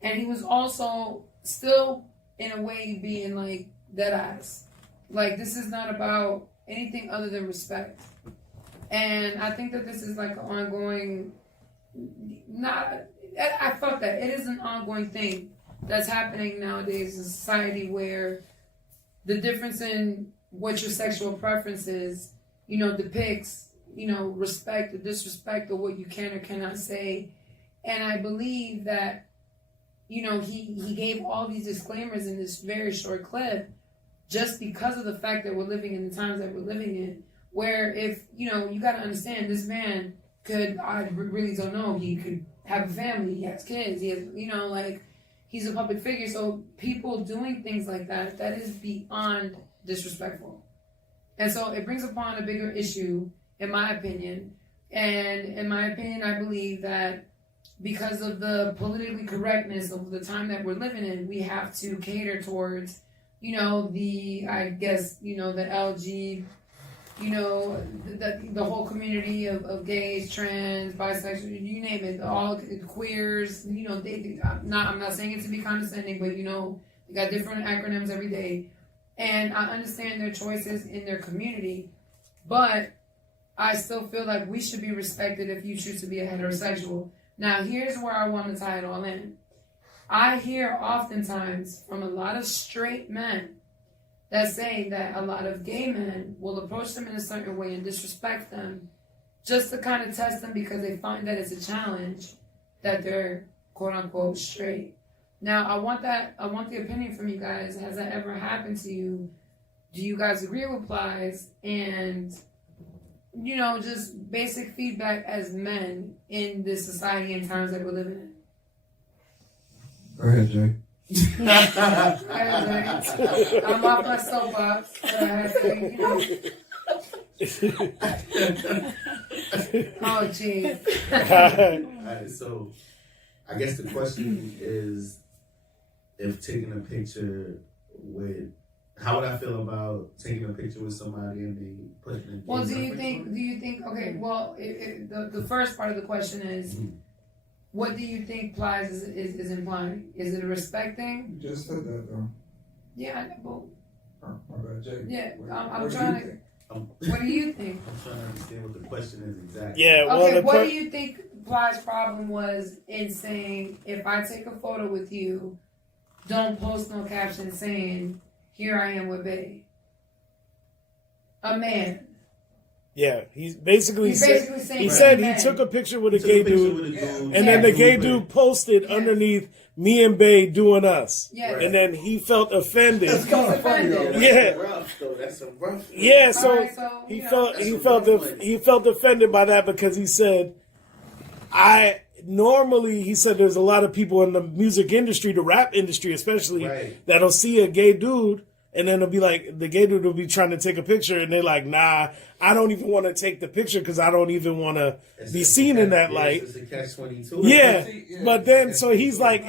And he was also still, in a way, being like dead ass. Like, this is not about anything other than respect. And I think that this is like an ongoing, fuck that. It is an ongoing thing that's happening nowadays in society where the difference in what your sexual preference is, depicts, respect or disrespect or what you can or cannot say. And I believe that, he gave all these disclaimers in this very short clip just because of the fact that we're living in the times that we're living in, where if, you got to understand, this man could, I really don't know, he could have a family, he has kids, he has, he's a public figure. So people doing things like that is beyond disrespectful. And so it brings upon a bigger issue, in my opinion. And in my opinion, I believe that because of the politically correctness of the time that we're living in, we have to cater towards, the LG, the whole community of gays, trans, bisexual, you name it, all queers, I'm not saying it to be condescending, but they got different acronyms every day. And I understand their choices in their community, but I still feel like we should be respected if you choose to be a heterosexual. Now, here's where I want to tie it all in. I hear oftentimes from a lot of straight men that's saying that a lot of gay men will approach them in a certain way and disrespect them just to kind of test them because they find that it's a challenge that they're quote unquote straight. Now, I want the opinion from you guys. Has that ever happened to you? Do you guys agree with Plies? And, you know, just basic feedback as men in this society and times that we're living in. Go ahead, Jay. I'm off my soapbox, but I have to, you know. Oh, geez. Alright, so I guess the question is, if taking a picture with, how would I feel about taking a picture with somebody and they putting it? Well, do you think? Okay, well, the first part of the question is, what do you think Plies is implying? Is it a respect thing? You just said that, though. Yeah, well, Oh, my bad, Jay. yeah. I'm What do trying you to. think? What do you think? I'm trying to understand what the question is exactly. Yeah. Well, Okay, what do you think Plies' problem was in saying, if I take a photo with you, don't post no caption saying, "Here I am with Betty." A man. Yeah, he's basically saying he said he man. took a picture with a Took a gay picture dude, with a dude, and then the gay dude posted underneath me and Bae doing us, Yes. and then he felt offended. That's kind of funny, though. Yeah. That's rough, though. That's some rough. Yeah, so Alright, so, he you know, felt that's he a felt rough one. he felt offended by that because he said, he said there's a lot of people in the music industry, the rap industry especially, Right. that'll see a gay dude and then it'll be like, the gay dude will be trying to take a picture and they're like, nah, I don't even want to take the picture because I don't even want to be seen in that light. It's a catch-22. Yeah, Yeah. but then, so he's like,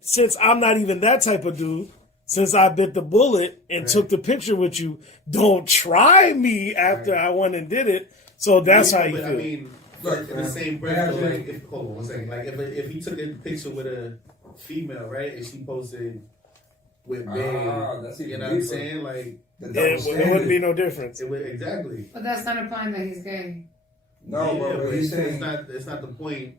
since I'm not even that type of dude, since I bit the bullet and took the picture with you, don't try me after I went and did it. So that's how you but feel. I mean, Look, in the same breath, though, man. like, hold on one second. Like, if he took a picture with a female, right, and she posted with Bae, that's you even know what I'm deeper. saying? Like, The it, double it standard. wouldn't be no difference. it would exactly. But that's not implying that he's gay. No, Yeah, but he's saying it's not the point.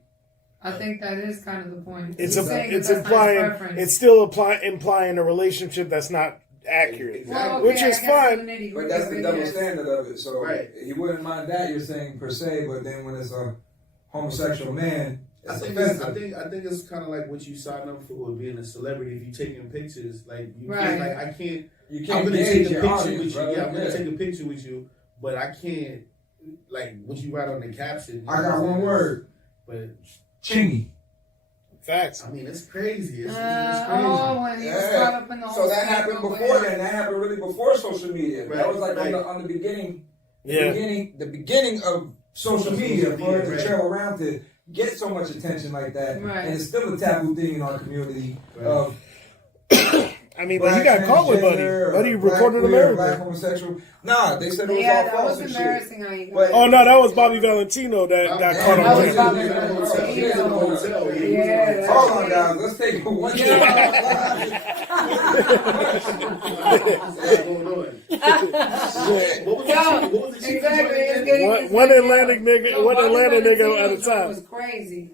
I think that is kind of the point. It's He's saying it's that that's not his implying preference. it's still implying a relationship that's not accurate, Exactly. Well, which I is guess it's fine. the nitty-gritty But that's of the it, double yes. standard of it. So Right. he wouldn't mind that you're saying per se, but then when it's a homosexual man, I it's think offensive. I think it's kind of like what you sign up for with being a celebrity. If you taking pictures, like you Right. can't, like I can't. You I'm can't gonna gauge take a your picture audience, with you. brother. Yeah, I'm gonna take a picture with you, but I can't. Like what you write on the caption. I got one word, but chingy. Facts. I mean it's crazy. It's crazy. When he was caught up in the whole So that happened scandal before with- then. That happened really before social media. Right, That was like right. on the beginning. Yeah. The beginning of social media for it to right. trail around to get so much attention like that. Right. And it's still a taboo thing in our community Right. of I mean, but he got caught with Buddy. transgender, Buddy black recorded queer, black American. homosexual. Nah, they said it was Yeah, all that false was and shit. embarrassing how you But- Oh no, that was Bobby Valentino that got Yeah, caught that on was camera. Bobby He was in a hotel. He was in a hotel. Yeah, Hold on, guys. Let's take one Yeah. What's going on? What was the chief Exactly. It's again? getting- One Atlantic nigga, No, one Bobby Atlanta nigga Valentino's at a joint time. was crazy.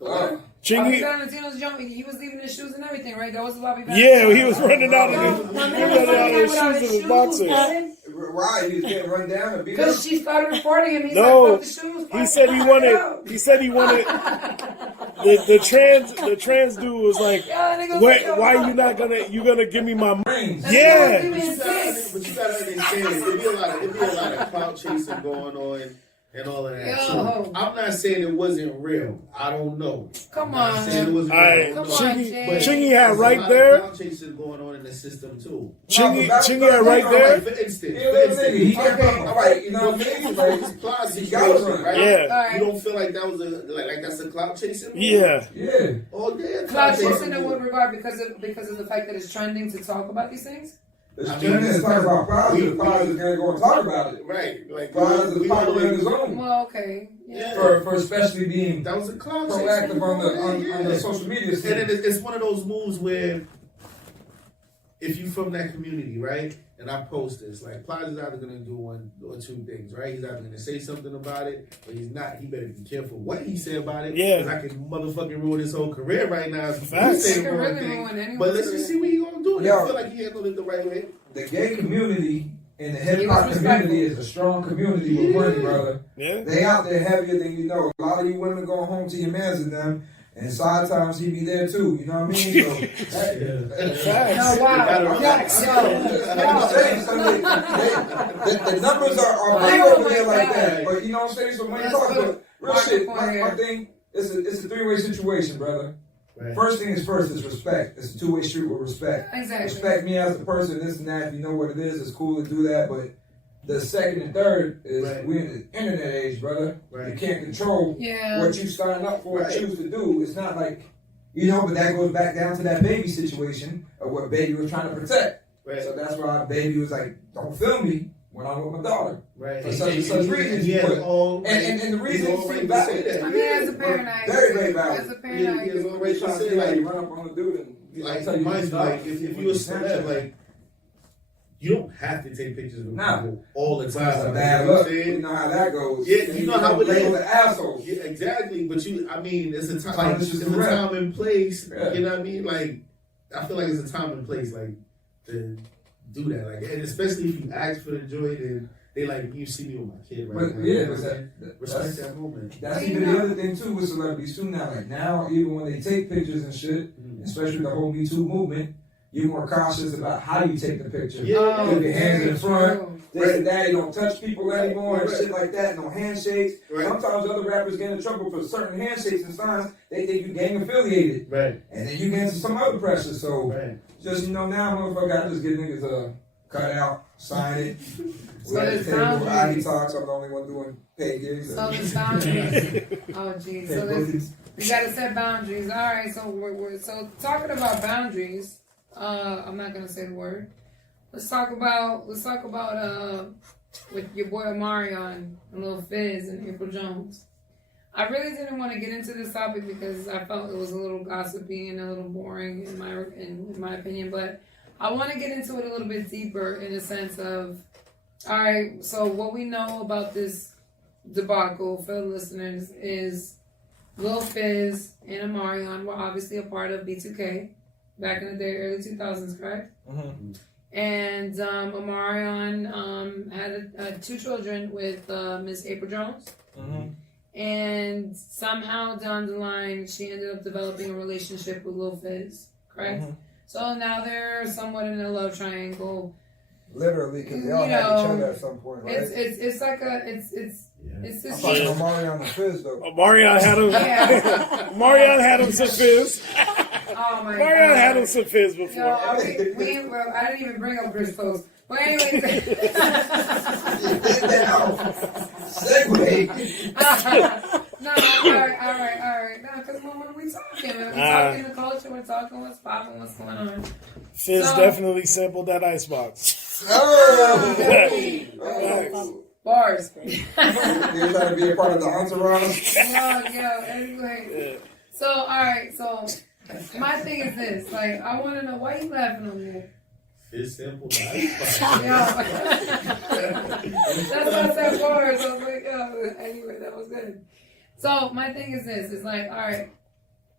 Oh. Bobby Chingy, Valentino's joint, he was leaving his shoes and everything, right? That was Bobby yeah, Valentino. he was running out Yo, of my his, he man was was running out of his without shoes and his shoes, boxers. man. Right, he was getting run down and beat up. Because she started reporting him. He's No, like, fuck the shoes. he said he wanted the trans dude was like, wait, why you not gonna give me my money? Yeah. But you gotta understand, it'd be a lot of clout chasing going on and all of that. Yo. So I'm not saying it wasn't real. I don't know. Come I'm not on. saying it wasn't All real. I right, don't know. Chingy had there's a right lot there. of clout chasing going on in the system too. Chingy had right there. For instance, He kept up, all right, you know what I mean? Like, It's clout he chasing, got to run. right? Yeah. You don't feel like that was like that's a clout chasing? Yeah. Yeah. Oh yeah. Cloud chasing in what regard? Because of the fact that it's trending to talk about these things? It's trending to talk about positive. Positive going to go and talk about it. Right. Like Positive is popular in his own. Well, okay. Yeah. For especially being that was a clout proactive on chasing. the social media And scene. it's one of those moves where if you from that community, right? And I post this, like Plaza's either gonna do one or two things, right? He's either gonna say something about it, or he's not. He better be careful what he said about it. Yeah. Because I can motherfucking ruin his whole career right now if he Facts. say It the can wrong really thing. ruin anyone's But let's just see what he gonna do. And Yo. I feel like he handled it the right way. The gay community and the hip He hop was community is a strong community with money, brother. Yeah. They out there heavier than you know. A lot of you women go home to your mans and them, and side times he be there too. You know what I mean? So, Facts. No, wow. I'm Yo. saying, so the numbers are Oh big over my there like God. that. But you know what I'm saying? So when you Let's talk put about real market shit, point my here. thing it's a three-way situation, brother. Right. First thing is first is respect. It's a two-way street with respect. Exactly. Respect me as a person, this and that. If you know what it is, it's cool to do that. But the second and third is Right. we're in the internet age, brother. Right. You can't control Yeah. what you sign up for Right. and choose to do. It's not like, you know, but that goes back down to that baby situation of what baby was trying to protect. Right. So that's why baby was like, don't film me when I'm with my daughter. Right. For such and such reasons. Yeah. But- all and the he's reason all he right to back- say that. I mean, as a parent, I Very, agree. very valid. As a parent, Yeah, I he is agree. all right to Trying to say, see how like, you run up on the dude and like, tell you mind you, stop. like, if you a celeb, like, you don't have to take pictures of Nah. people all the That's time. a bad You know what look. I'm saying? You know how that goes. Yeah, you know how it label is. the asshole. Yeah, exactly. But I mean, it's a time, Time like, is it's just a a rap. time and place. Yeah. You know what I mean? Like, I feel like it's a time and place, like, to do that. Like, and especially if you ask for the joint and they like, you see me with my kid right But now. yeah, You know but what I'm saying? Respect that's, that moment. that's even the other thing too with celebrities too now. Like now, even when they take pictures and shit, especially the whole Me Too movement, you're more cautious about how you take the picture. Yeah. Keep your hands in the front. True. This and that, you don't touch people anymore and Right. shit like that, no handshakes. Right. Sometimes other rappers get in trouble for certain handshakes and signs. They think you gang affiliated. Right. And then you get into some other pressure. So Right. just, you know, now motherfucker, I just get niggas cut out, sign it. So We at there's the table, boundaries. ID talks, I'm the only one doing paid gigs. So there's boundaries. Oh, geez. Paid So there's, bookings. we got to set boundaries. All right. So we're so talking about boundaries. I'm not gonna say the word. Let's talk about with your boy Omarion and Lil Fizz and April Jones. I really didn't want to get into this topic because I felt it was a little gossipy and a little boring in my opinion. But I want to get into it a little bit deeper in the sense of, all right. So what we know about this debacle for the listeners is Lil Fizz and Omarion were obviously a part of B2K back in the day, early 2000s, correct? Mm-hmm. And Omarion had 2 children with Miss April Jones. Mm-hmm. And somehow down the line, she ended up developing a relationship with Lil Fizz, correct? Mhm. So now they're somewhat in a love triangle. Literally, because they all You had know, each other at some point, right? It's like it's Yeah. it's I'm this talking shit. about Mario on the Fizz, though. Marion had him. Yeah. Marion had him some fizz. Oh my Marion god. had him some fizz Yo, before. I didn't even bring up Chris Post. But anyway. Segue. No, all right. No, because when we talking, man, we talking the culture, we're talking what's popping, what's going on. Fizz So- definitely sampled that icebox. Oh. Bars. You're trying to be a part of the entourage? Anyway. So, all right, so my thing is this. Like, I want to know, why you laughing on me? It's simple. Nice. Yeah. That's why I said bars. I was like, yo, anyway, that was good. So my thing is this, it's like, all right,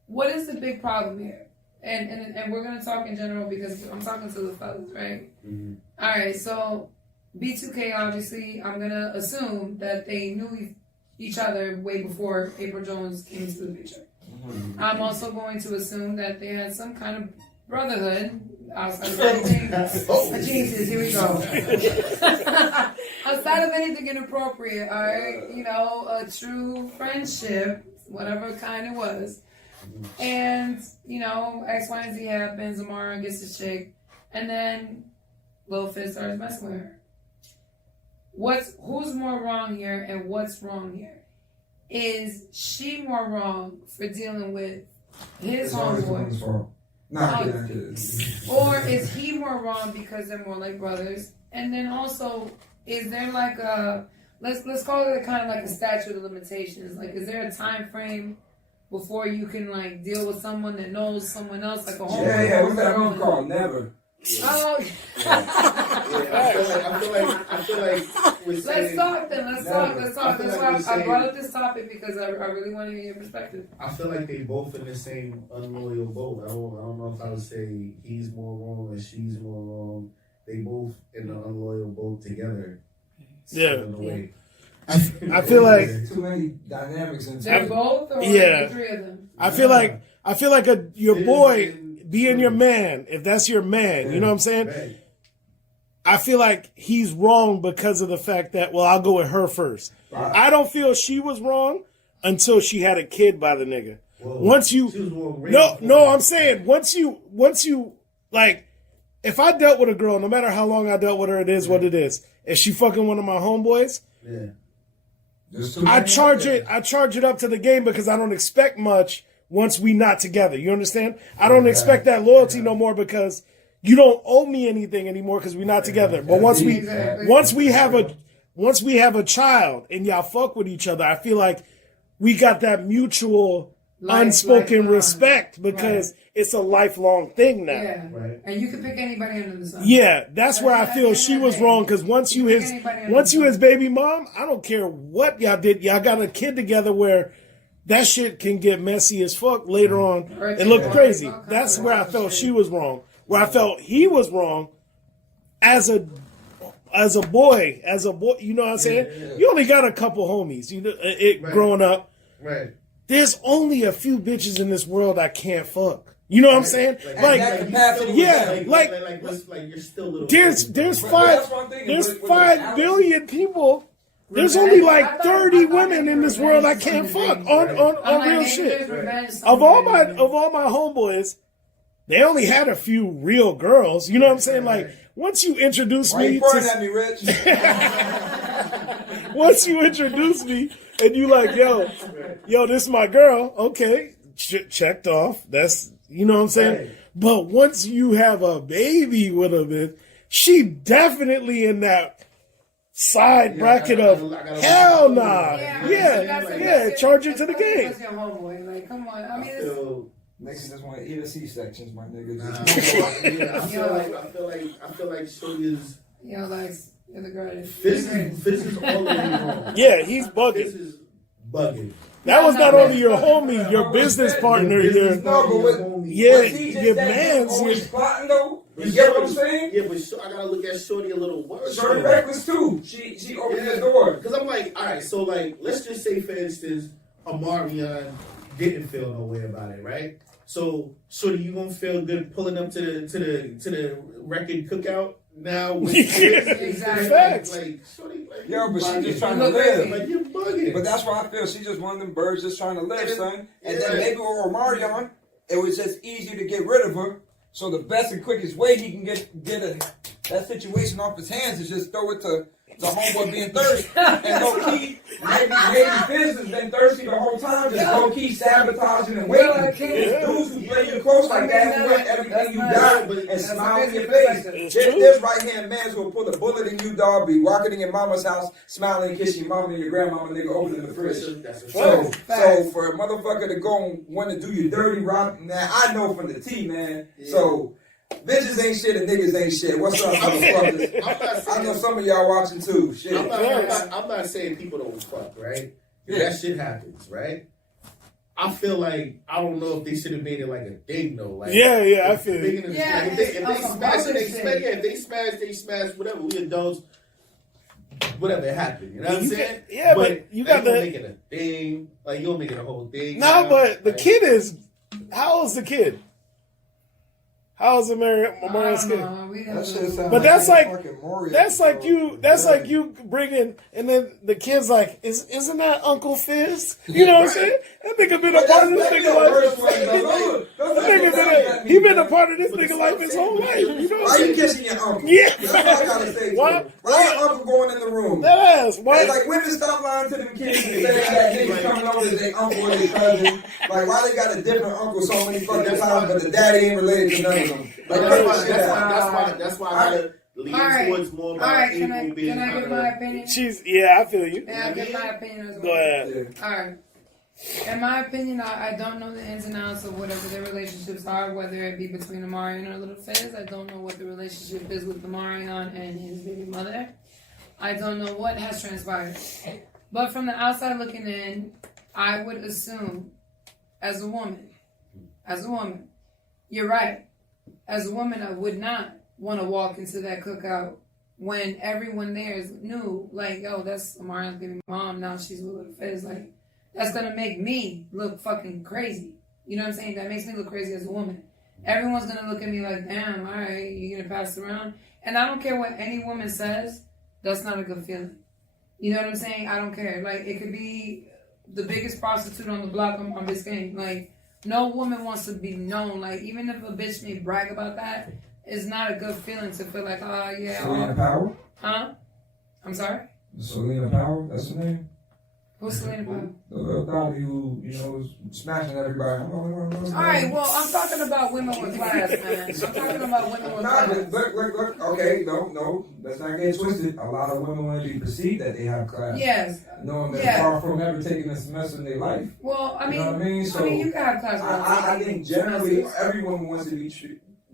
what is the big problem here? And we're gonna talk in general because I'm talking to the fellas, right? Mm-hmm. All right, so B2K, obviously, I'm gonna assume that they knew each other way before April Jones came into the picture. Mm-hmm. I'm also going to assume that they had some kind of brotherhood outside of anything. Jesus, here we go. Outside of anything inappropriate, all right? You know, a true friendship, whatever kind it was. And, you know, X, Y, and Z happens, Amara gets his chick, and then Lil Fizz starts messing with her. Who's more wrong here and what's wrong here? Is she more wrong for dealing with his It's always the homeboy? woman's fault. Nah, I'm kidding. Or is he more wrong because they're more like brothers? And then also, is there like a let's call it kind of like a statute of limitations? Like, is there a time frame before you can like deal with someone that knows someone else, like a homeboy? Yeah, what's that movie called? Never. Oh, I feel like we're let's saying, talk then. Let's talk. That's feel like why we're I saying- brought up this topic because I really want to hear your perspective. I feel like they both in the same unloyal boat. I don't know if I would say he's more wrong or she's more wrong. They both in the unloyal boat together. Yeah. In a way. I feel like too many dynamics in They're both, or Yeah. the three of them. I feel like your boy being your man, if that's your man, you know what I'm saying? Right. I feel like he's wrong because of the fact that, well, I'll go with her first. Right. I don't feel she was wrong until she had a kid by the nigga. Whoa. Once you, She was wrong way no, before. I'm saying once you, like, if I dealt with a girl, no matter how long I dealt with her, it is what it is. If she fucking one of my homeboys, Yeah. I charge it up to the game because I don't expect much once we not together. You understand? I don't expect that loyalty no more because you don't owe me anything anymore because we're not together. But once we have a child and y'all fuck with each other, I feel like we got that mutual unspoken respect because it's a lifelong thing now. Yeah. Right. And you can pick anybody under the sun. Yeah, that's where I feel she was wrong because once you his baby mom, I don't care what y'all did. Y'all got a kid together where that shit can get messy as fuck later on and look crazy. That's where I felt she was wrong. Where I felt he was wrong as a boy, you know what I'm saying? Yeah. You only got a couple homies, growing up. Right. There's only a few bitches in this world I can't fuck. You know what I'm saying? Like you're still a little. There's 5 billion people. There's only like 30 women in this world I can't fuck on real shit. Of all my homeboys, they only had a few real girls. You know what I'm saying? Like once you introduce Why me you pointing at me, Rich? once you introduce me and you like, yo, this is my girl. Okay, checked off. That's, you know what I'm saying? Right. But once you have a baby with a bitch, she definitely in that side bracket of hell nah. Yeah, charge it to the game. That's your homeboy. Like, come on. I mean, Niggas just want to eat a C-sections, my nigga. I feel like Shorty is. Lex, you're the greatest. This is all the way wrong. Yeah, he's This bugging. is bugging. That was not only your homie, your business partner here. No, but what? Yeah, was he just your that man's always here. plotting though? You get what I'm saying? Yeah, but I gotta look at Shorty a little worse. Shorty reckless too. She opened the door. Because I'm like, all right, so like, let's just say, for instance, Amarion didn't feel no way about it, right? So, Shorty, you gonna feel good pulling up to the record cookout now? With Exactly. Facts. Like, Shorty, like, Yo, but she just trying to Look live. like you're bugging. But that's why I feel she's just one of them birds just trying to live, son. And Yeah. then maybe with Omarion, it was just easy to get rid of her. So the best and quickest way he can get that situation off his hands is just throw it to the homeboy being thirsty. And low key, maybe business been thirsty the whole time, just low key sabotaging and waiting. It's dudes who play you close like that who want everything you got and smile in your face. There's right hand man who will pull a bullet in you, dog, be walking in your mama's house, smiling and kissing your mama and your grandmama, nigga, opening the fridge. So for a motherfucker to go and want to do you dirty, rock, man, I know from the T, man. So bitches ain't shit and niggas ain't shit. What's up, motherfuckers? I know some of y'all watching too. Shit. I'm not saying people don't fuck, right? Yeah. That shit happens, right? I feel like, I don't know if they should have made it like a thing though. Like, Yeah, I feel it. If they smash, they smash, whatever. We adults, whatever happened. You know what I'm saying? But you got to the make it a thing. Like, you don't make it a whole thing. no, but the kid is. How old's the kid? How old's Marion's kid? But that's like you bringing, and then the kid's like, isn't that Uncle Fizz? You know what I'm saying? That nigga been a part of this nigga life. He been a part of this nigga life his whole life. You know what I'm Why saying? you kissing your uncle? Yeah. That's what I gotta say. Why your uncle going in the room? That ass. Why? Like women stop lying to them kids and say that niggas coming over to their uncle or their cousin. Like why they got a different uncle so many fucking times, but the daddy ain't related to none of them. Like that's why I gotta lean towards more about Can I give my opinion? I feel you. Yeah, I'll give my opinion as well. Go ahead. Alright. In my opinion, I don't know the ins and outs of whatever their relationships are, whether it be between Omarion or Little Fizz. I don't know what the relationship is with Omarion and his baby mother. I don't know what has transpired. But from the outside looking in, I would assume, as a woman, you're right. As a woman, I would not want to walk into that cookout when everyone there is new. Like, yo, that's Omarion's baby mom. Now she's with Little Fizz. Like, that's going to make me look fucking crazy. You know what I'm saying? That makes me look crazy as a woman. Everyone's going to look at me like, damn, all right, you going to pass it around? And I don't care what any woman says. That's not a good feeling. You know what I'm saying? I don't care. Like, it could be the biggest prostitute on the block on Biscayne. Like, no woman wants to be known. Like, even if a bitch may brag about that, it's not a good feeling to feel like, oh, yeah. Selena Powell? Huh? I'm sorry? Selena Powell, that's her name? Who's Selena Powell? The little thotty who, was smashing everybody. Alright, well, I'm talking about women with class, man. I'm talking about women with class. Look, okay, no, let's not get twisted. A lot of women want to be perceived that they have class. Yes. Knowing that far from ever taking a semester in their life. Well, I mean, you know what I mean? So, you can have class. I think generally everyone wants to be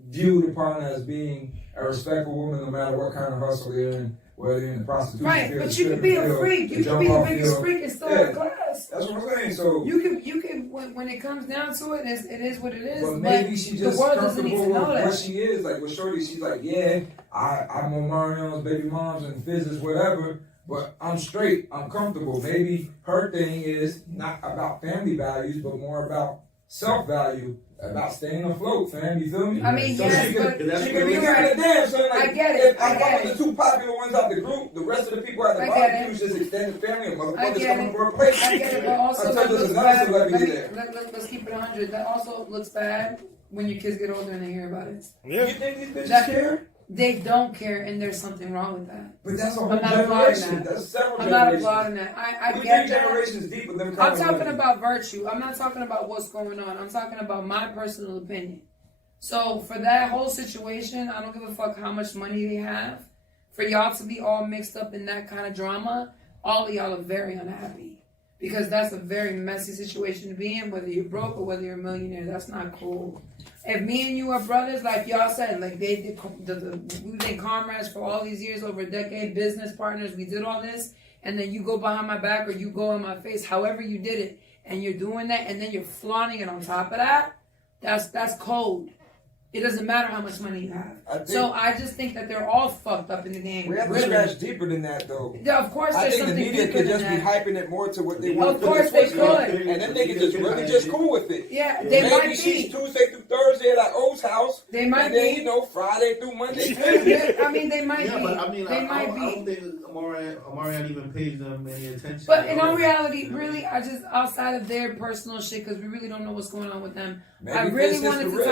viewed upon as being a respectful woman no matter what kind of hustle they're in. Whether you're in the prostitution right, field, but you can be a freak. You can be the biggest freak and still have class. That's what I'm saying. So you can when it comes down to it, it is what it is. But maybe she just the world doesn't need to comfortable know with that. what she is. Like with Shorty, she's like, yeah, I'm on Marion's baby moms and Fizz's whatever, but I'm straight. I'm comfortable. Maybe her thing is not about family values, but more about self-value. About staying afloat, fam. You feel me? I mean, so yes, she but can be giving a damn. So like, I get it. If I'm one of the two popular ones out the group, the rest of the people at the barbecue just extended family and motherfuckers coming for a plate. I get it, but also until there's another celebrity there. Let's keep it 100. That also looks bad when your kids get older and they hear about it. Yeah. You think these bitches care? They don't care, and there's something wrong with that. But that's a whole generation. That's several generations. I'm not applauding that. I get that. Generations deep with them. I'm talking about virtue. I'm not talking about what's going on. I'm talking about my personal opinion. So for that whole situation, I don't give a fuck how much money they have. For y'all to be all mixed up in that kind of drama, all of y'all are very unhappy. Because that's a very messy situation to be in, whether you're broke or whether you're a millionaire. That's not cool. If me and you are brothers, like y'all said, like we've been comrades for all these years, over a decade, business partners, we did all this, and then you go behind my back or you go in my face, however you did it, and you're doing that, and then you're flaunting it on top of that, that's cold. It doesn't matter how much money you have. So I just think that they're all fucked up in the game. We have to scratch deeper than that, though. Yeah, of course, I there's think the something media deeper could than just be that. hyping it more to what they want. Of course they could. And then they could just really just cool with it. Yeah, they might Maybe be. she's Tuesday through Thursday at O's house. They might and then, be. Friday through Monday. I mean, they might be. But I mean, they might I don't be. think Omarion even pays them any attention. But in all reality, really, I just, outside of their personal shit, because we really don't know what's going on with them, I really wanted to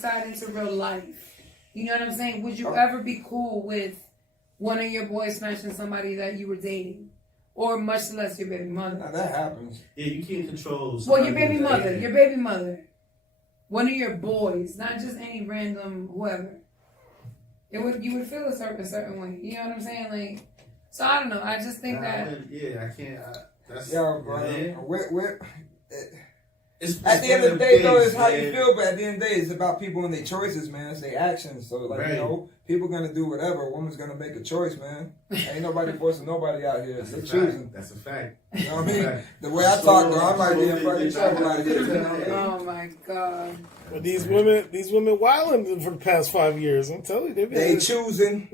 tie it into real life. You know what I'm saying? Would you ever be cool with one of your boys smashing somebody that you were dating? Or much less your baby mother? Now that happens. Yeah, you can't control. Well, your baby mother. One of your boys, not just any random whoever. You would feel a certain way. You know what I'm saying? Like, so I don't know. I just think that. I can't. That's at the end of the day, though, it's how you feel. But at the end of the day, it's about people and their choices, man. It's their actions. So, like, people gonna do whatever. A woman's gonna make a choice, man. Ain't nobody forcing nobody out here. They're choosing. That's a fact. You know what I mean? The way I talk, though, I might be in fucking trouble out here. You know what I mean? Oh my god. Well, these women wilding for the past 5 years. I'm telling you, they choosing.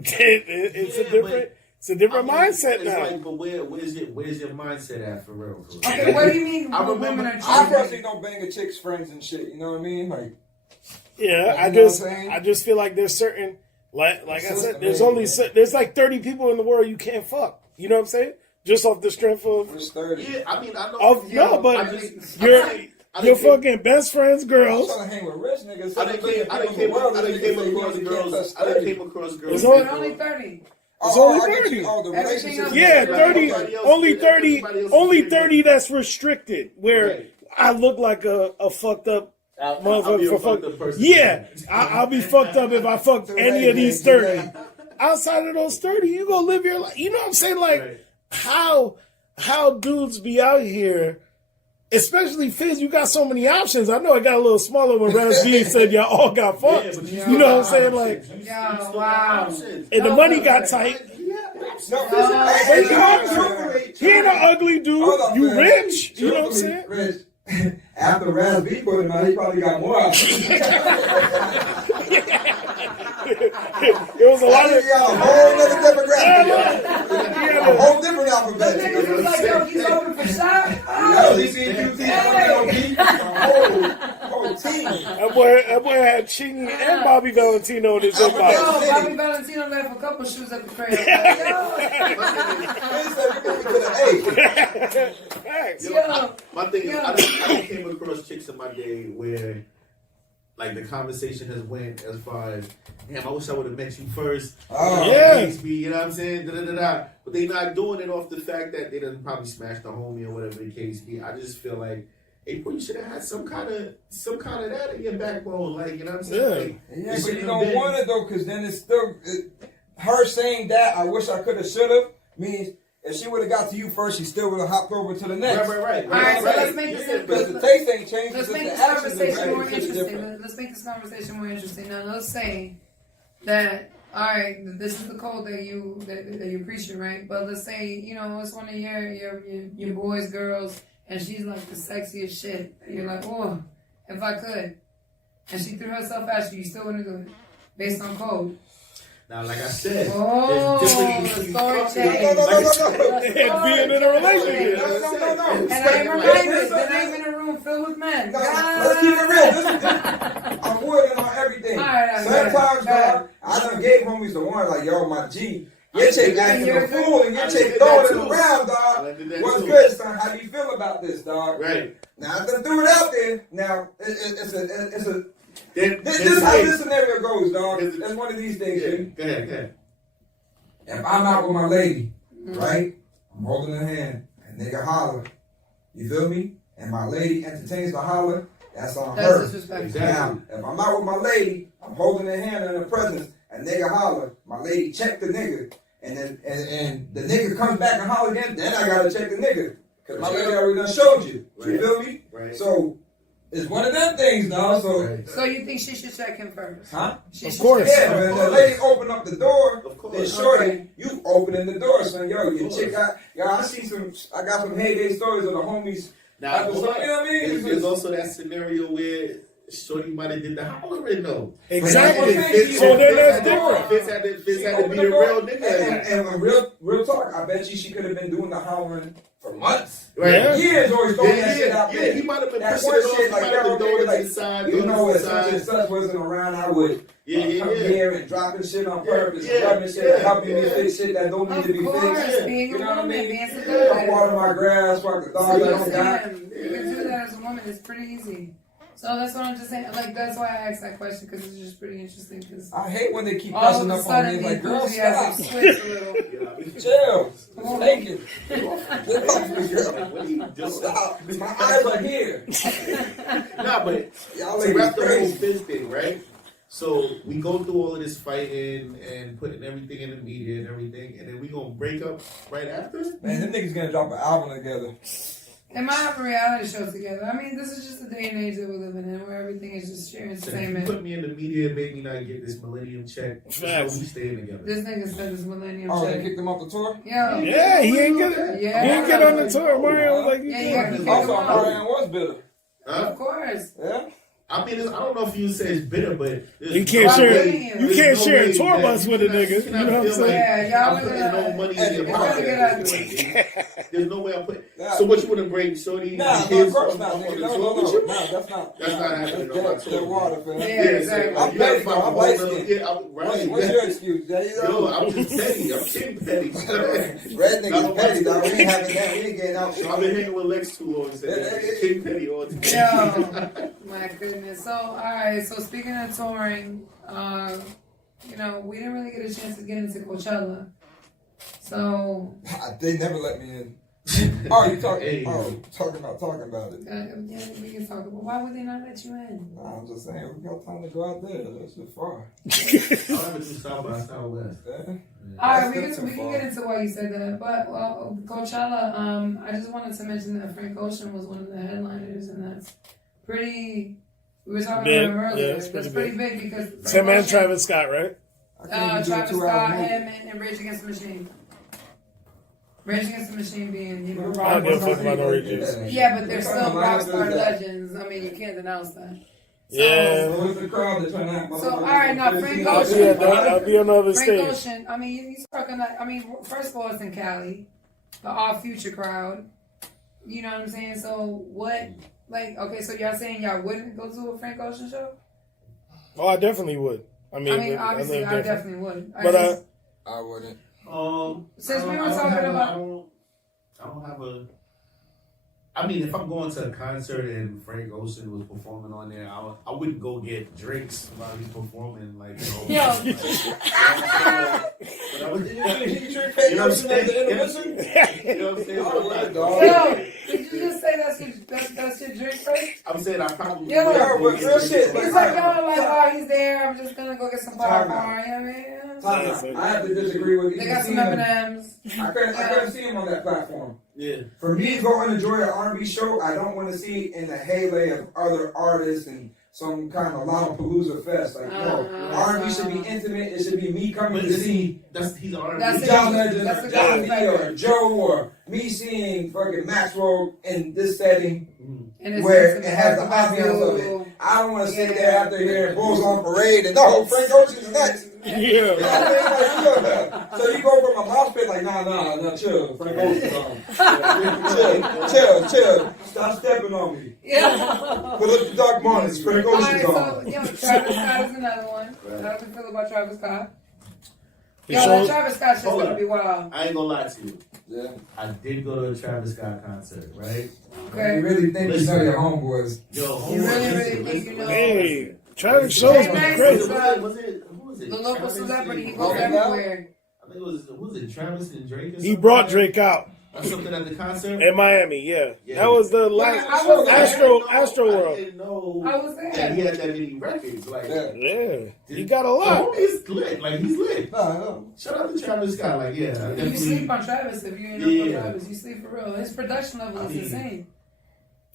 It's a different mindset now. Like, but where's your mindset at for real? Okay, what do you mean? I personally don't bang a chick's friends and shit. You know what I mean? Like, yeah, I just feel like there's certain like I said, there's like 30 people in the world you can't fuck. You know what I'm saying? Just off the strength of 30. Yeah, I mean, I know. Your fucking best friend's girls. I'm trying to hang with rich niggas. I done came across girls. It's only 30. It's only 30. Yeah, 30. Only 30 that's restricted. Where I look like a fucked up motherfucker. Yeah, I'll be fucked up if I fuck any of these 30. Outside of those 30, you gonna live your life. You know what I'm saying? Like, how how dudes be out here, especially Fizz, you got so many options. I know it got a little smaller when Raz B said y'all all got fucked. Yeah, you know what I'm saying? Like, Yo, wow. and the money got tight. He ain't an ugly dude. You rich. You know what I'm saying? Rich. After Raz B put him out, he probably got more options. It was a lot of a whole other demographic. A whole different alphabet. Niggas was like, yo, he's open for shot. Whole team. That boy had Chingy and Bobby Valentino in his Yo, inbox. Bobby Valentino left a couple shoes at the crib. My thing is, I came across chicks in my day where, like, the conversation has went as far as, damn, I wish I would have met you first. Oh, yeah. You know what I'm saying? But they not doing it off the fact that they done probably smashed the homie or whatever the case be. I just feel like, April, you should have had some kind of that in your backbone, like, you know what I'm saying? Yeah, but you don't want it though, because then it's still her saying that I wish I could have, should have means. If she would have got to you first, she still would have hopped over to the next. Right. All right, so let's make this. Because the taste ain't changed. Let's make this conversation more interesting. Let's make this conversation more interesting. Now, let's say that, all right, this is the code that you preaching, right? But let's say, you know, it's one of your boys, girls, and she's like the sexiest shit. And you're like, oh, if I could. And she threw herself at you still wouldn't do it. Based on code. Now, like I said, the story change. Being in a relationship. No. And I'm reminded that I'm in a room filled with men. Let's keep it real. I'm working on everything. Sometimes, dog, I done gave homies the one like, yo, my G. Your chick acting a fool and your chick throwing it around, dog. What's good, son? How do you feel about this, dog? Right. Now, I done threw it out there. Now, it's a this is how this scenario goes, dog. It's one of these things, dude. Go ahead. If I'm out with my lady, right? I'm holding her hand, and nigga holler. You feel me? And my lady entertains the holler, that's on her. That's disrespectful. Now, if I'm out with my lady, I'm holding her hand in her presence, and nigga holler, my lady check the nigga, and then and the nigga comes back and holler again, then I gotta check the nigga. Cause my lady already done showed you. You feel me? Right. So it's one of them things, dog. So you think she should check him first? Huh? Of course. Yeah, man. The lady open up the door. Of course. Then shorty, you opening the door, son. Yo, your chick got. Yo, I got some heyday stories of the homies. Now, you know what I mean? There's also that scenario where shorty might have did the hollering though. Exactly. Fizz So then that's different. Fizz had to be the real nigga. And real talk, I bet you she could have been doing the hollering for months. Right. Yeah. Years always throwing that shit out there. He might have been That pushing one it off. shit, He like, might have been yo, throwing it like, to the side. you know, if such and such wasn't around, I would come here and dropping shit on purpose, rubbing shit, helping me fix shit that don't need to be Of fixed. course, being You a know what I woman, mean? being so I'm good. watering my grass, fuck the dogs I don't got. You can do that as a woman. It's pretty easy. So that's what I'm just saying. Like, that's why I asked that question, because it's just pretty interesting. Because I hate when they keep all pressing of a up on sudden me. the Like, girl, enthusiasm stop. switched a little. Chill. Thank you. What he do? Stop. My eyes are here. Nah, but Y'all to ladies wrap the whole crazy. Fizz thing, right? So we go through all of this fighting and putting everything in the media and everything, and then we gonna break up right after? Man, them niggas gonna drop an album together. They might have a reality show together. I mean, this is just the day and age that we're living in, where everything is just sheer So if you entertainment. put me in the media and make me not get this millennium check, Facts. we staying together. This nigga said this millennium Oh, they check. kicked him off the tour? Yo. Yeah, he ain't get Yeah. He ain't get on the tour. Mario was like, Yeah, yeah, he Also, kicked him Marianne off. was bitter. Huh? Of course. Yeah? I mean, I don't know if you say it's bitter, but you can't Why share. wouldn't You you? can't There's share a way tour that bus with a nigga. You cannot know what I'm feel like saying? Yeah, y'all I'm putting no money in your It's gonna pocket. get ugly. There's no way I'm putting. Nah. So what you want to bring, shorty? Nah, and no, of kids course on- not, on nigga. the No, tour no, with no. you? Nah, that's not. That's not happening on my That's tour. dead water, fam. Yeah, Yeah, exactly. so I'm you petty, gotta find though. I'm a light whole skinned. nother- yeah, I'm- right. What's your excuse? Yo, I'm just petty. I'm king petty. Red niggas petty, dog. We ain't having that. We ain't getting out. I've been hanging with Lex too long. So king petty all the time. Yo, my goodness. So, all right. So, speaking of touring, you know, we didn't really get a chance to get into Coachella. So, They never let me in. Oh, you talking? Hey. Talking about it. Yeah, we can talk about. Why would they not let you in? Nah, I'm just saying we got time to go out there. That's just far. I want to do South by Southwest. Yeah. All right, That's we can get into why you said that. But well, Coachella, I just wanted to mention that Frank Ocean was one of the headliners, and that's pretty. We were talking Big, about him earlier. yeah, it's That's pretty pretty big because Tim and Ocean, Travis Scott, right? I can't even do a Travis 2 hour Scott, movie. him, and Rage Against the Machine. Rage Against the Machine being, you know, I don't give a fuck about no Rage Against the Machine. yeah, but they're What still kind of rock lineup star is that? legends. I mean, you can't denounce that. Yeah. So what's the crowd that's trying to have? So, all right, now, Frank I'll Ocean. be on the other Frank stage. Ocean, I mean, he's talking that. I mean, first of all, it's in Cali, the all future crowd. You know what I'm saying? So what? Like, okay, so y'all saying y'all wouldn't go to a Frank Ocean show? Oh, I definitely would. I mean, obviously, live I different. definitely would. But I wouldn't. Since we were I don't talking have about, I don't have a. I mean, if I'm going to a concert and Frank Ocean was performing on there, I wouldn't go get drinks while he's performing. Like, you know, yo, but I would, You drink Frank Ocean at the intermission? you know what I'm saying? I would, dog. yo, did you just say that's your drink first? I'm saying I probably. Yeah, but real shit, It's like y'all like, oh, he's there. I'm just gonna go get some popcorn. You know what I mean? I have to disagree with you. They got some M&Ms. I couldn't see him on that platform. Yeah. For me to go and enjoy an R&B show, I don't want to see it in the halo of other artists and some kind of Lollapalooza fest. Like, no, R&B should be intimate. It should be me coming to see He's R&B. That's John it. Legend That's or a John good D or Joe or me seeing fucking Maxwell in this setting And it's where it intimate. has the ambiance of it. I don't want to sit there after hearing Bulls on Parade and no, Frank Ocean's next. Yeah. You know what I mean? Like, so you go from a mouse pit like, nah, chill. Frank Ocean's on. Chill. Stop stepping on me. Yeah. Put up the dark mornings. Frank All Ocean's right, so on. Travis Scott is another one. How do you feel about Travis Scott? He Yo, showed- that Travis Scott shit's Hold gonna up. be wild. I ain't gonna lie to you. Yeah. I did go to a Travis Scott concert, right? Okay. You really think you know your homeboys. Yo, You really think you know? Hey, Travis shows Hey, me nice. great. who was it? The local Travis celebrity, he and- goes Okay. everywhere. I think it was Travis and Drake or something? He brought Drake out or something at the concert? in Miami. Yeah, Yeah. that was the last I was there. Astro I World. didn't know I was there. that he had that many records. Like, Yeah. Yeah, he got a lot. He's lit. Like, he's lit. No. Shout out to Travis Scott. Like, yeah. I You definitely- sleep on Travis if you ain't know Yeah. Travis. You sleep for real. His production level I is mean, insane.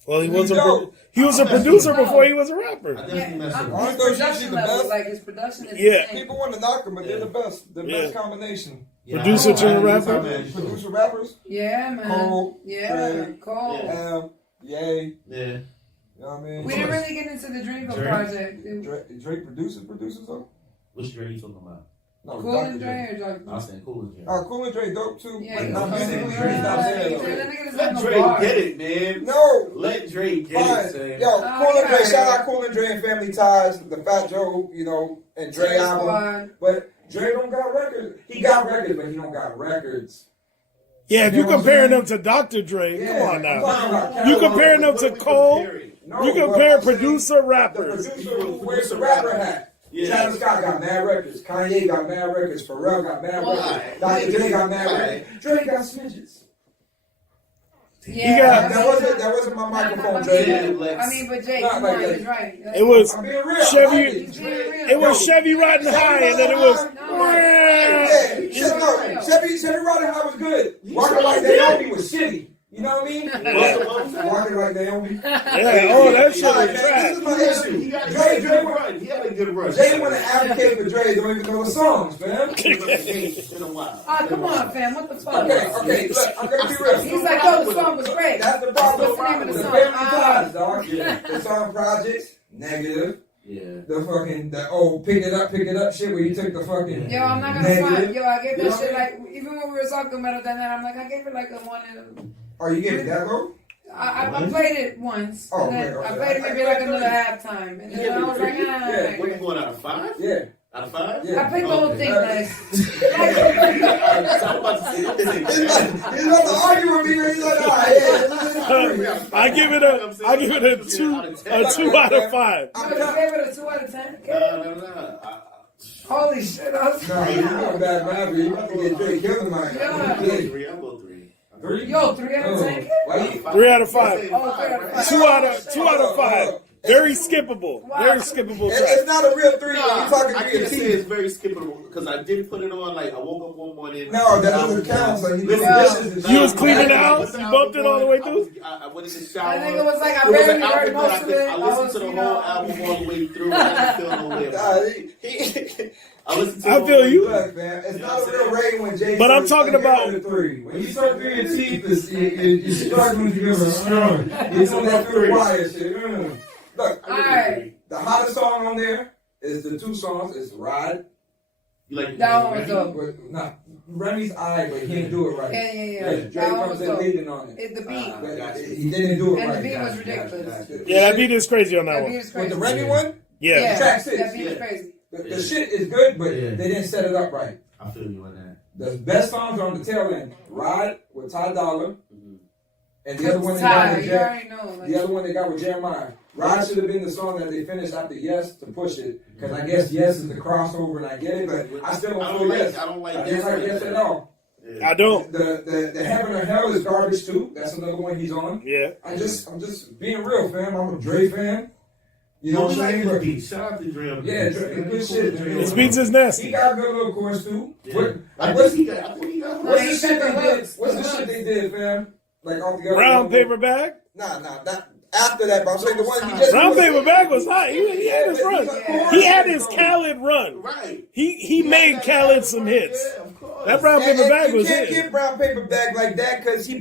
Well, he You was a know. he was a producer before he was a rapper. I definitely mess with him. Aren't His those production usually the level, best? like his production is Yeah. insane. People want to knock them, but they're the best. The Yeah. best combination. Yeah, Producer I- to I- rapper? man. Producer rappers. Yeah, man. Cole, yeah, Drake, Cole. Yeah. Yay. Yeah. You know what I mean? We didn't really get into the Dreamville Drake. project. Drake producers though? Which Drake you talking about? No, Cool Dr. and Dre or Dr. I was saying Cool and Drake. Cool and Dre dope too. Yeah, but he's I'm cool. saying Yeah, Drake not there that though. nigga doesn't Let have no Drake bars. get it, man. No. Let Drake get Fine. it, man. Yo, Cool and Dre, yeah. shout out Cool and Dre and Family Ties, the Fat Joe, you know, and Dre Drake album. Squad. But Dre don't got records. He got records, but he don't got records. Yeah, if You you know what I'm comparing saying? them to Dr. Dre, Yeah, come on I'm now. talking about You catalog. comparing them to Cole? No, You but compare I'm saying producer the rappers. producer who wears the rapper hat. Yeah. Travis Scott got mad records. Kanye got mad records. Pharrell got mad Why? records. Dr. Dre got mad Why? records. Dre got smidgets. Yeah, That wasn't my microphone, Dre. I mean, but Jay, Not come like on, that. he's right. It was I'm being real. Chevy- I like He's it. being real. it was Chevy riding high, and then it was. Yeah, Chevy Riding High was good. Walking Like Naomi was shitty. You know what I mean? Walking Like Naomi. Yeah, oh, that shit was This trash. is my issue. He got a Dre good want run. He had a good run. Jay want to advocate for Dre, don't even know the songs, man. It's been a while. Ah, come on, fam. What the fuck? Okay, look, I'm gonna be real. He's like, yo, the song was great. That's the problem. What's the name of the The song? Family Ah. Ties, dog. Yeah. The song Projects, negative. Yeah. The old pick it up shit where you took the fucking. Yo, I'm not gonna negative. front. Yo, I gave You know that shit what I like, even when we were talking about it that night, I'm like, I gave it like a 1 and Oh, you gave it that low? I played it once, Oh, and then okay, I okay. played it maybe like another halftime, and then I was like, Yeah. What, you going out of 5? Yeah. Out of 5? Yeah. I played the whole thing like. I'm about to say, He's about to argue with me, and he's like, yeah. I give it a 2 out of 5. You gave it a 2 out of 10? No. Holy shit, I was No, you know bad rapper. You about to get Drake killed in my Yeah. I'll go 3. 3? Yo, 3 out of 10? Why you- 3 out of 5. Oh, 3 out of 5. 2 out of 5. Very skippable. Very skippable track. It's not a real 3. No, You're talking I can't say creative. it's very skippable because I did put it on. Like I woke up one morning. No, that doesn't count. So You was cleaning the house? You bumped it all the way through? I went in the shower. That nigga was like, I It was barely an album heard that most of it. I listened to the whole album all the way through. I didn't feel no way about it. I listened to I feel you. Look, man, it's not a real rating when Jay. But I'm says, talking "Give about- it a 3." When you start through your teeth, you're struggling to give it a strong. You don't have to the wire shit. Look, Alright. the hottest song on there is the 2 songs. It's Ride. You like That one was dope. But, nah, Remy's eye, but he didn't do it right. Yeah. Dre That one comes was in dope. leading on it. It's the beat. But he didn't do it And the right. beat was Gotcha, ridiculous. gotcha. Yeah, that beat is crazy on that That one. beat is With crazy. the Remy one, Yeah. track 6. That beat is crazy. The shit is good, but Yeah. they didn't set it up right. I feel you on that. The best songs are on the tail end. Ride with Ty Dolla, and the other one they got Ty, with you already know. Like, the other one they got with Jeremiah. Ride should have been the song that they finished after Yes to push it, because I guess Yes is the crossover, and I get it, but I still don't feel Yes. I don't like I didn't like Yes at all. I don't. The Heaven or Hell is garbage too. That's another one he's on. Yeah. I'm just being real, fam. I'm a Dre fan. You know what I'm saying? But Shout out to Dre. yeah, Dre, good shit. His beats is He nasty. got a good little chorus too. Yeah. I What's think he got what's He the shit got the they did? hooks. What's The the shit hooks. they did, fam? Like off the other Brown one? paper bag. Nah, not after that. But I'm saying the one he just Brown paper bag was hot. He had his run. He had his Khaled run. Right. He made Khaled some hits. Yeah, of course. That brown paper And bag you was can't it. get brown paper bag like that because he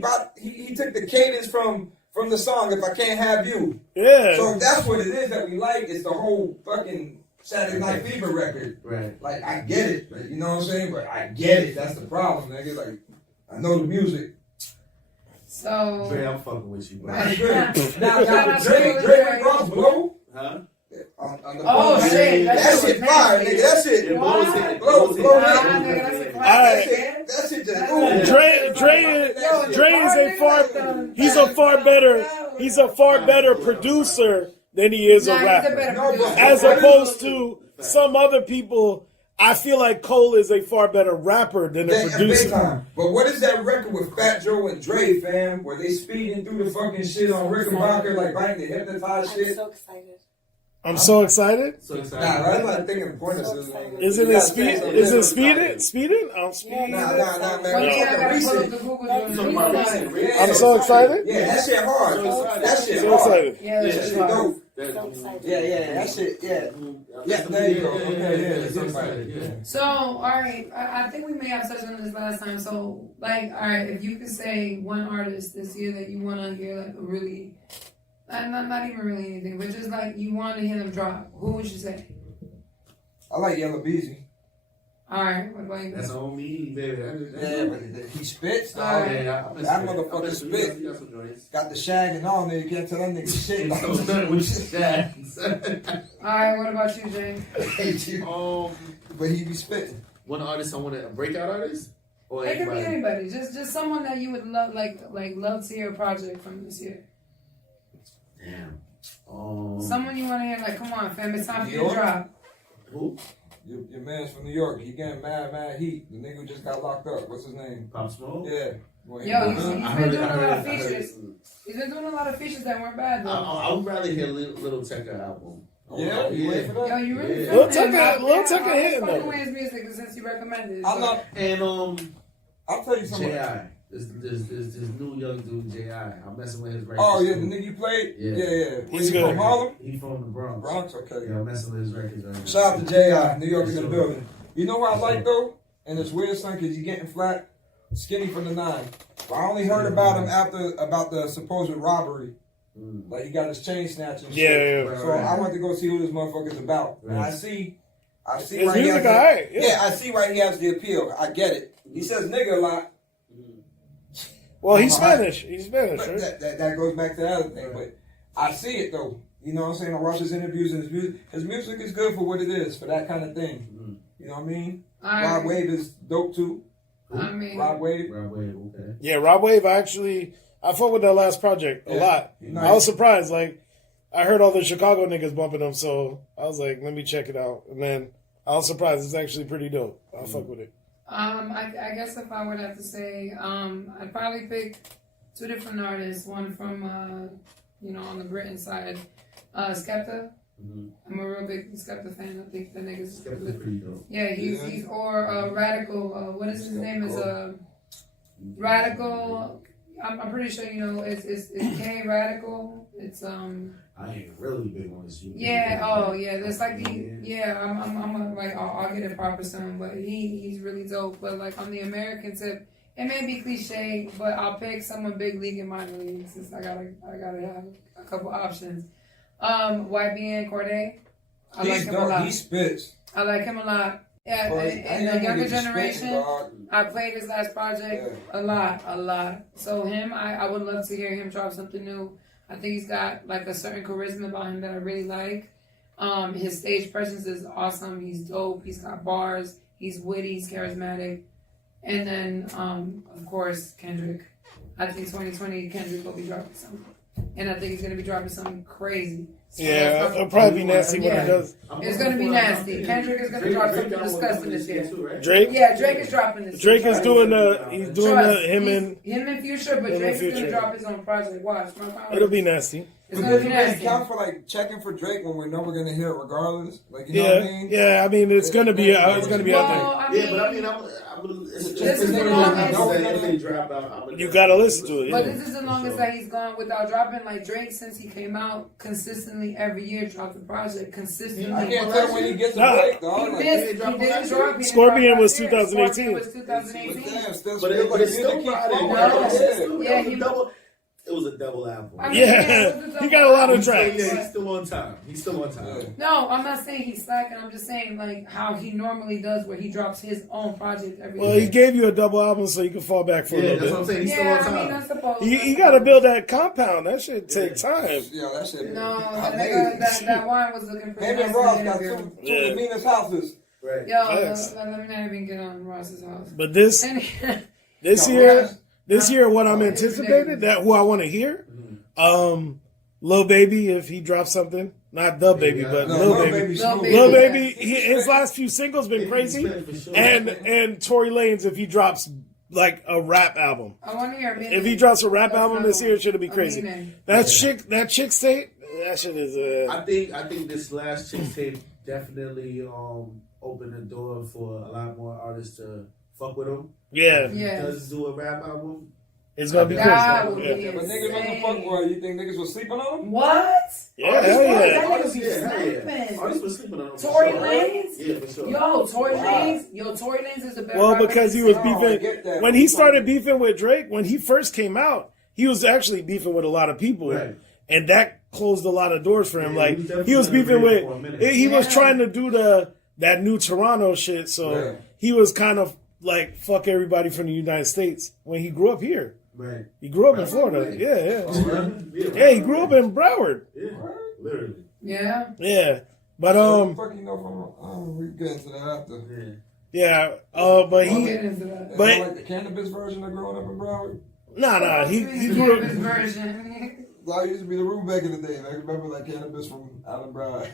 took the cadence from the song. If I Can't Have You, Yeah. so that's what it is that we like. It's the whole fucking Saturday Night Fever record. Right. Like I get it, but you know what I'm saying. But I get it. That's the problem, nigga. Like I know the music. So, Dre, I'm fucking with you, bro. That's good. Now Shout out to Dre Dre. Cross Blow. Huh? On the Oh, phone, shit, That that shit shit fire, nasty. nigga. That shit. Yeah, blow his head. Blow his blow head. Nah, nigga, that's a That classic. shit just. Dre is a far better producer than he is a Nah, he's a rapper. better No, producer. but- As opposed to some other people, I feel like Cole is a far better rapper than a Big producer. time. But what is that record with Fat Joe and Dre, fam? Where they speeding through the fucking shit on Rickenbacker, like biting the hypnotized I'm shit? so excited. I'm so excited. So excited. Nah, I'm not thinking of pointers. So excited. Isn't it speed? Is it speeding? Speeding? I'm speeding. Nah, man. Well, We yeah, I talking gotta pull up recent. the Google That's doing my research. recent. Yeah. I'm so excited. Yeah, that shit hard. So That shit So hard. excited. Yeah, That that's shit right. dope. So excited. Yeah, that shit, yeah. Yeah, there you go. Okay, yeah, so excited. Yeah. So, all right, I think we may have touched on this last time. So, like, all right, if you could say one artist this year that you want to hear, like, a really, not even really anything, but just like you want to hear them drop, who would you say? I like Yellow Beezy. All right, what about you? That's on me, baby. Yeah, but he spits, dog. Alright. Yeah, That motherfucker spit. You got some joints. Got the shag and all, man. You can't tell that nigga shit. Ain't so nothing with your shags. All right, what about you, Jay? I hate you. But he be spitting. One artist I want to, a breakout artist? Or It could be anybody? anybody, just someone that you would love, like love to hear a project from this year. Damn. Someone you want to hear, like, come on, fam, it's time for you Dior? to drop. Who? Your man's from New York. He getting mad heat. The nigga who just got locked up. What's his name? Pop Smoke? Yeah. Yo, he's he's I been heard doing it, a lot of I heard it. features. He's been doing a lot of features that weren't bad, though. I would rather hear Little Tecca album. Yeah, you wait for that? Yo, you really Yeah. feeling Lil it. Tecca I was hitting, fucking though. with his music since you recommended it. I so- love. And I'll tell you something. J.I. This new young dude, J.I. I'm messing with his records. Oh yeah, the too. nigga you played. Yeah. Yeah. He's He good. from Harlem. He from the Bronx. Bronx. Okay. Yeah, I'm messing with his records right now. Shout out to J.I. New York in the building. You know what I like though, and it's weird, son, because he's getting flat, skinny from the 9. But I only heard about him about the supposed robbery. Like he got his chain snatched and shit. Yeah. So I went to go see who this motherfucker's about, and I see His why he music has alright. yeah, I see why he has the appeal. I get it. He says nigga a lot. Well, he's Spanish. He's Spanish, But right? that goes back to the other thing. But I see it though. You know what I'm saying? I watch his interviews and his music is good for what it is, for that kind of thing. You know what I mean? Rob Wave is dope too. I mean, Rob Wave. Okay. Yeah, Rob Wave. I fuck with that last project a lot. Nice. I was surprised. Like, I heard all the Chicago niggas bumping him, so I was like, let me check it out. And then I was surprised. It's actually pretty dope. I'll fuck with it. I guess if I would have to say, I'd probably pick two different artists. One from, on the Britain side, Skepta. Mm-hmm. I'm a real big Skepta fan. I think the niggas. Skepta's pretty dope. Yeah, he's or Radical. What is his name? Is Radical. I'm pretty sure you know it's K Radical. It's I ain't really big on this. Yeah. Oh yeah. There's like I'll get it proper soon, but he's really dope. But like on the American tip, it may be cliche, but I'll pick someone big league and minor league since I gotta have a couple options. YBN Corday. I like him a lot. He spits. I like him a lot. Yeah, in the younger generation, I played his last project a lot. So him, I would love to hear him drop something new. I think he's got like a certain charisma about him that I really like. His stage presence is awesome. He's dope. He's got bars. He's witty. He's charismatic. And then, of course, Kendrick. I think 2020 Kendrick will be dropping something. And I think he's going to be dropping something crazy. So yeah, it'll probably be nasty when it does. It's going to be nasty. Kendrick is going to drop something disgusting this year. Drake? Yeah, Drake is dropping this Drake year. is doing him and Future, but Drake's going to drop his own project. Watch. It'll be nasty. It's going to be nasty. Does it count for like checking for Drake when we know we're going to hear it regardless? Like, you know what I mean? Yeah, I mean, it's going to be out there. You gotta listen to it. But this is the longest that he's gone without dropping. Like Drake, since he came out, consistently every year dropped a project. Consistently. I can't tell when he gets a break, dog. He didn't drop. Scorpion was 2018. But it's still Friday. It was a double album. He got a lot of tracks. He's still on time. No, I'm not saying he's slacking. I'm just saying like how he normally does, where he drops his own project every year. Well, he gave you a double album so you can fall back for a little bit. That's what I'm saying. He's still on time. I mean, that's supposed. You got to build that compound. That shit take time. Yeah, that shit. No, that wine was looking for. Him and Ross got two of the meanest houses. Right. Yo, let me not even get on Ross's house. But this year, what I'm anticipating, that who I want to hear, Lil Baby, if he drops something, not the baby, but Lil Baby. Lil Baby, his last few singles been crazy, and Tory Lanez if he drops like a rap album. I want to hear. If he drops a rap album this year, it should be crazy. That chick state, that shit is. I think this last chick tape definitely opened the door for a lot more artists to fuck with him. Yeah. Does do a rap album. It's gonna be crazy. But niggas wasn't fuck with. You think niggas was sleeping on him? What? Yeah, Artists were sleeping on him. Tory Lanez? Yeah, for sure. Tory Lanez is the best. Well, because he was beefing when he started beefing with Drake. When he first came out, he was actually beefing with a lot of people, and that closed a lot of doors for him. Like he was beefing with. He was trying to do that new Toronto shit, so he was kind of like fuck everybody from the United States when he grew up here. Right. He grew up in Florida. Yeah. He grew up in Broward. Yeah, literally. Yeah. Yeah. But fuck you know from we get into that after. But he like the cannabis version of growing up in Broward. Nah. He grew up. Version. That used to be the rule back in the day. I remember like cannabis from Allen Broward.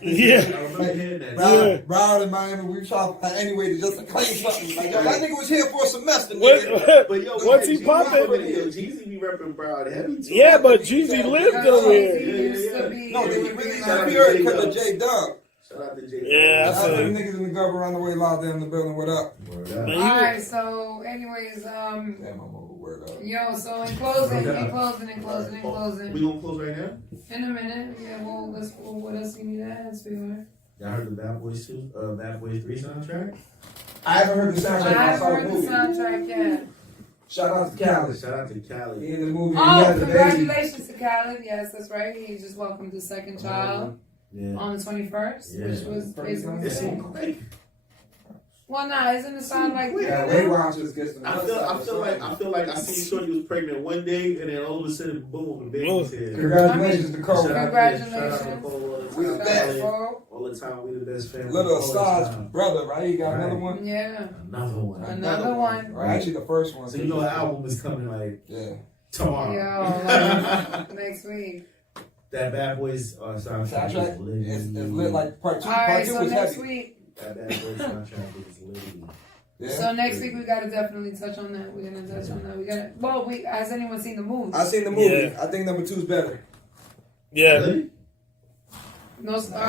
Broward and Miami, we tried to find any way to just claim something. Like, yo, that nigga was here for a semester. What's he popping? Jeezy be repping Broward heavy too. Yeah, but Jeezy lived over here. No, did he really used to be here because of J-Dub? Shout out to J. Yeah, I feel them niggas in the government around the way loud there in the building. What up? Alright, so anyways, word up. Yo, so in closing. We gonna close right now? In a minute. Yeah, well, what else you need to add, sweetheart? Y'all heard the Bad Boys 3 soundtrack? I haven't heard the soundtrack. I haven't heard the soundtrack yet. Shout out to Khaled. He in the movie. Congratulations to Khaled. Yes, that's right. He just welcomed his second child on the 21st, which was basically. Well, isn't it sound like Weight Watchers gets I feel like I seen Shorty was pregnant one day and then all of a sudden, boom, the baby's here. Congratulations to Cole. Congratulations. We the best. All the time, we the best family. Little Assad's brother, right? You got another one? Yeah. Another one. Right, actually the first one. So you know the album is coming like tomorrow. Next week. That Bad Boys soundtrack is lit like part two. All right, Part two so was next heavy. week. That Bad Boys soundtrack is literally Yeah. So next week we gotta definitely touch on that. We're gonna touch on that. Has anyone seen the movie? I seen the movie. Yeah. I think number 2 is better. Yeah. Really? No spoil.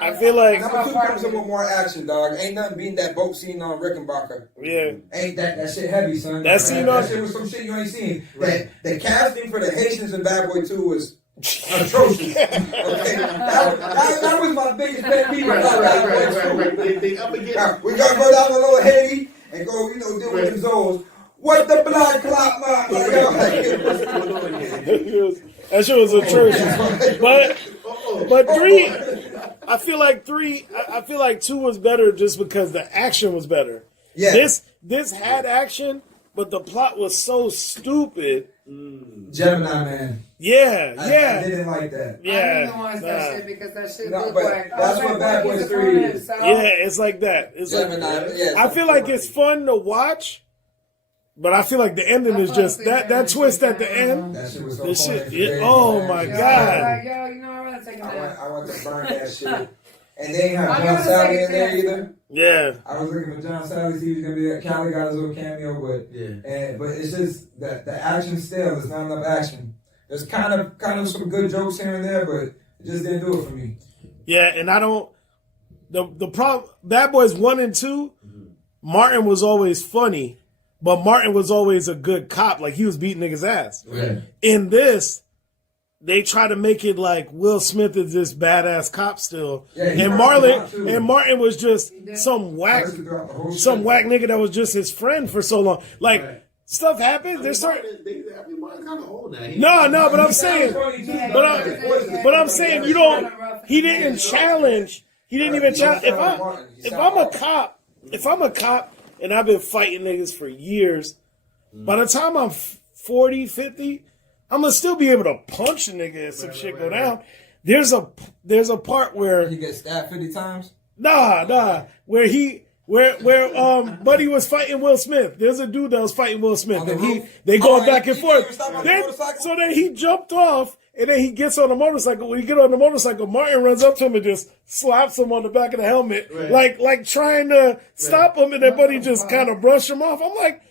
I feel like Number 2 comes in with more action, dog. Ain't nothing beating that boat scene on Rickenbacher. yeah. Ain't that shit heavy, son? That scene on- that shit was some shit you ain't seen. That the casting for the Haitians in Bad Boy 2 was atrocious. Okay, that was my biggest pet peeve about Bad Boy 2. Now, we gotta go down to Little Haiti and go, deal with them zones. What the blood clot, man? Like, yo, what's going on here? That shit was atrocious. But 3, I feel like 2 was better just because the action was better. Yeah. This had action, but the plot was so stupid. Gemini Man. Yeah, I didn't like that. I yeah. didn't watch that shit because that shit No, looked but like. that's what Bad Boys 3 is. Yeah, it's like that. It's Gemini, like yeah, I feel like it's fun to watch, but I feel like the ending is just that twist at the end. That shit was so This funny. shit, oh my Yo, god! like, yo, I want to take a nap. I want to burn that shit. And they ain't have I'm John gonna Sally take in there that. either. Yeah, I was looking for John Sally, see he was gonna be there. Cali got his little cameo, but Yeah. but it's just that the action still there's not enough action. There's kind of some good jokes here and there, but it just didn't do it for me. yeah, and I don't. The problem, Bad Boys 1 and 2, Martin was always funny, but Martin was always a good cop. Like he was beating niggas' ass. Right. In this, they try to make it like Will Smith is this badass cop still, Yeah, he and worked a lot, too. Martin was just some whack nigga that was just his friend for so long. Like stuff happens. There's certain. Martin's kind of old now. No, but I'm saying, but I'm saying you don't. He didn't challenge. He didn't even challenge. If I'm a cop and I've been fighting niggas for years, by the time I'm 40, 50, I'm gonna still be able to punch a nigga if some shit go down. There's a part where he gets stabbed 50 times. where Buddy was fighting Will Smith. There's a dude that was fighting Will Smith, and they going back and forth. So then he jumped off, and then he gets on the motorcycle. When he get on the motorcycle, Martin runs up to him and just slaps him on the back of the helmet, like trying to stop him, and then Buddy just kind of brush him off. I'm like,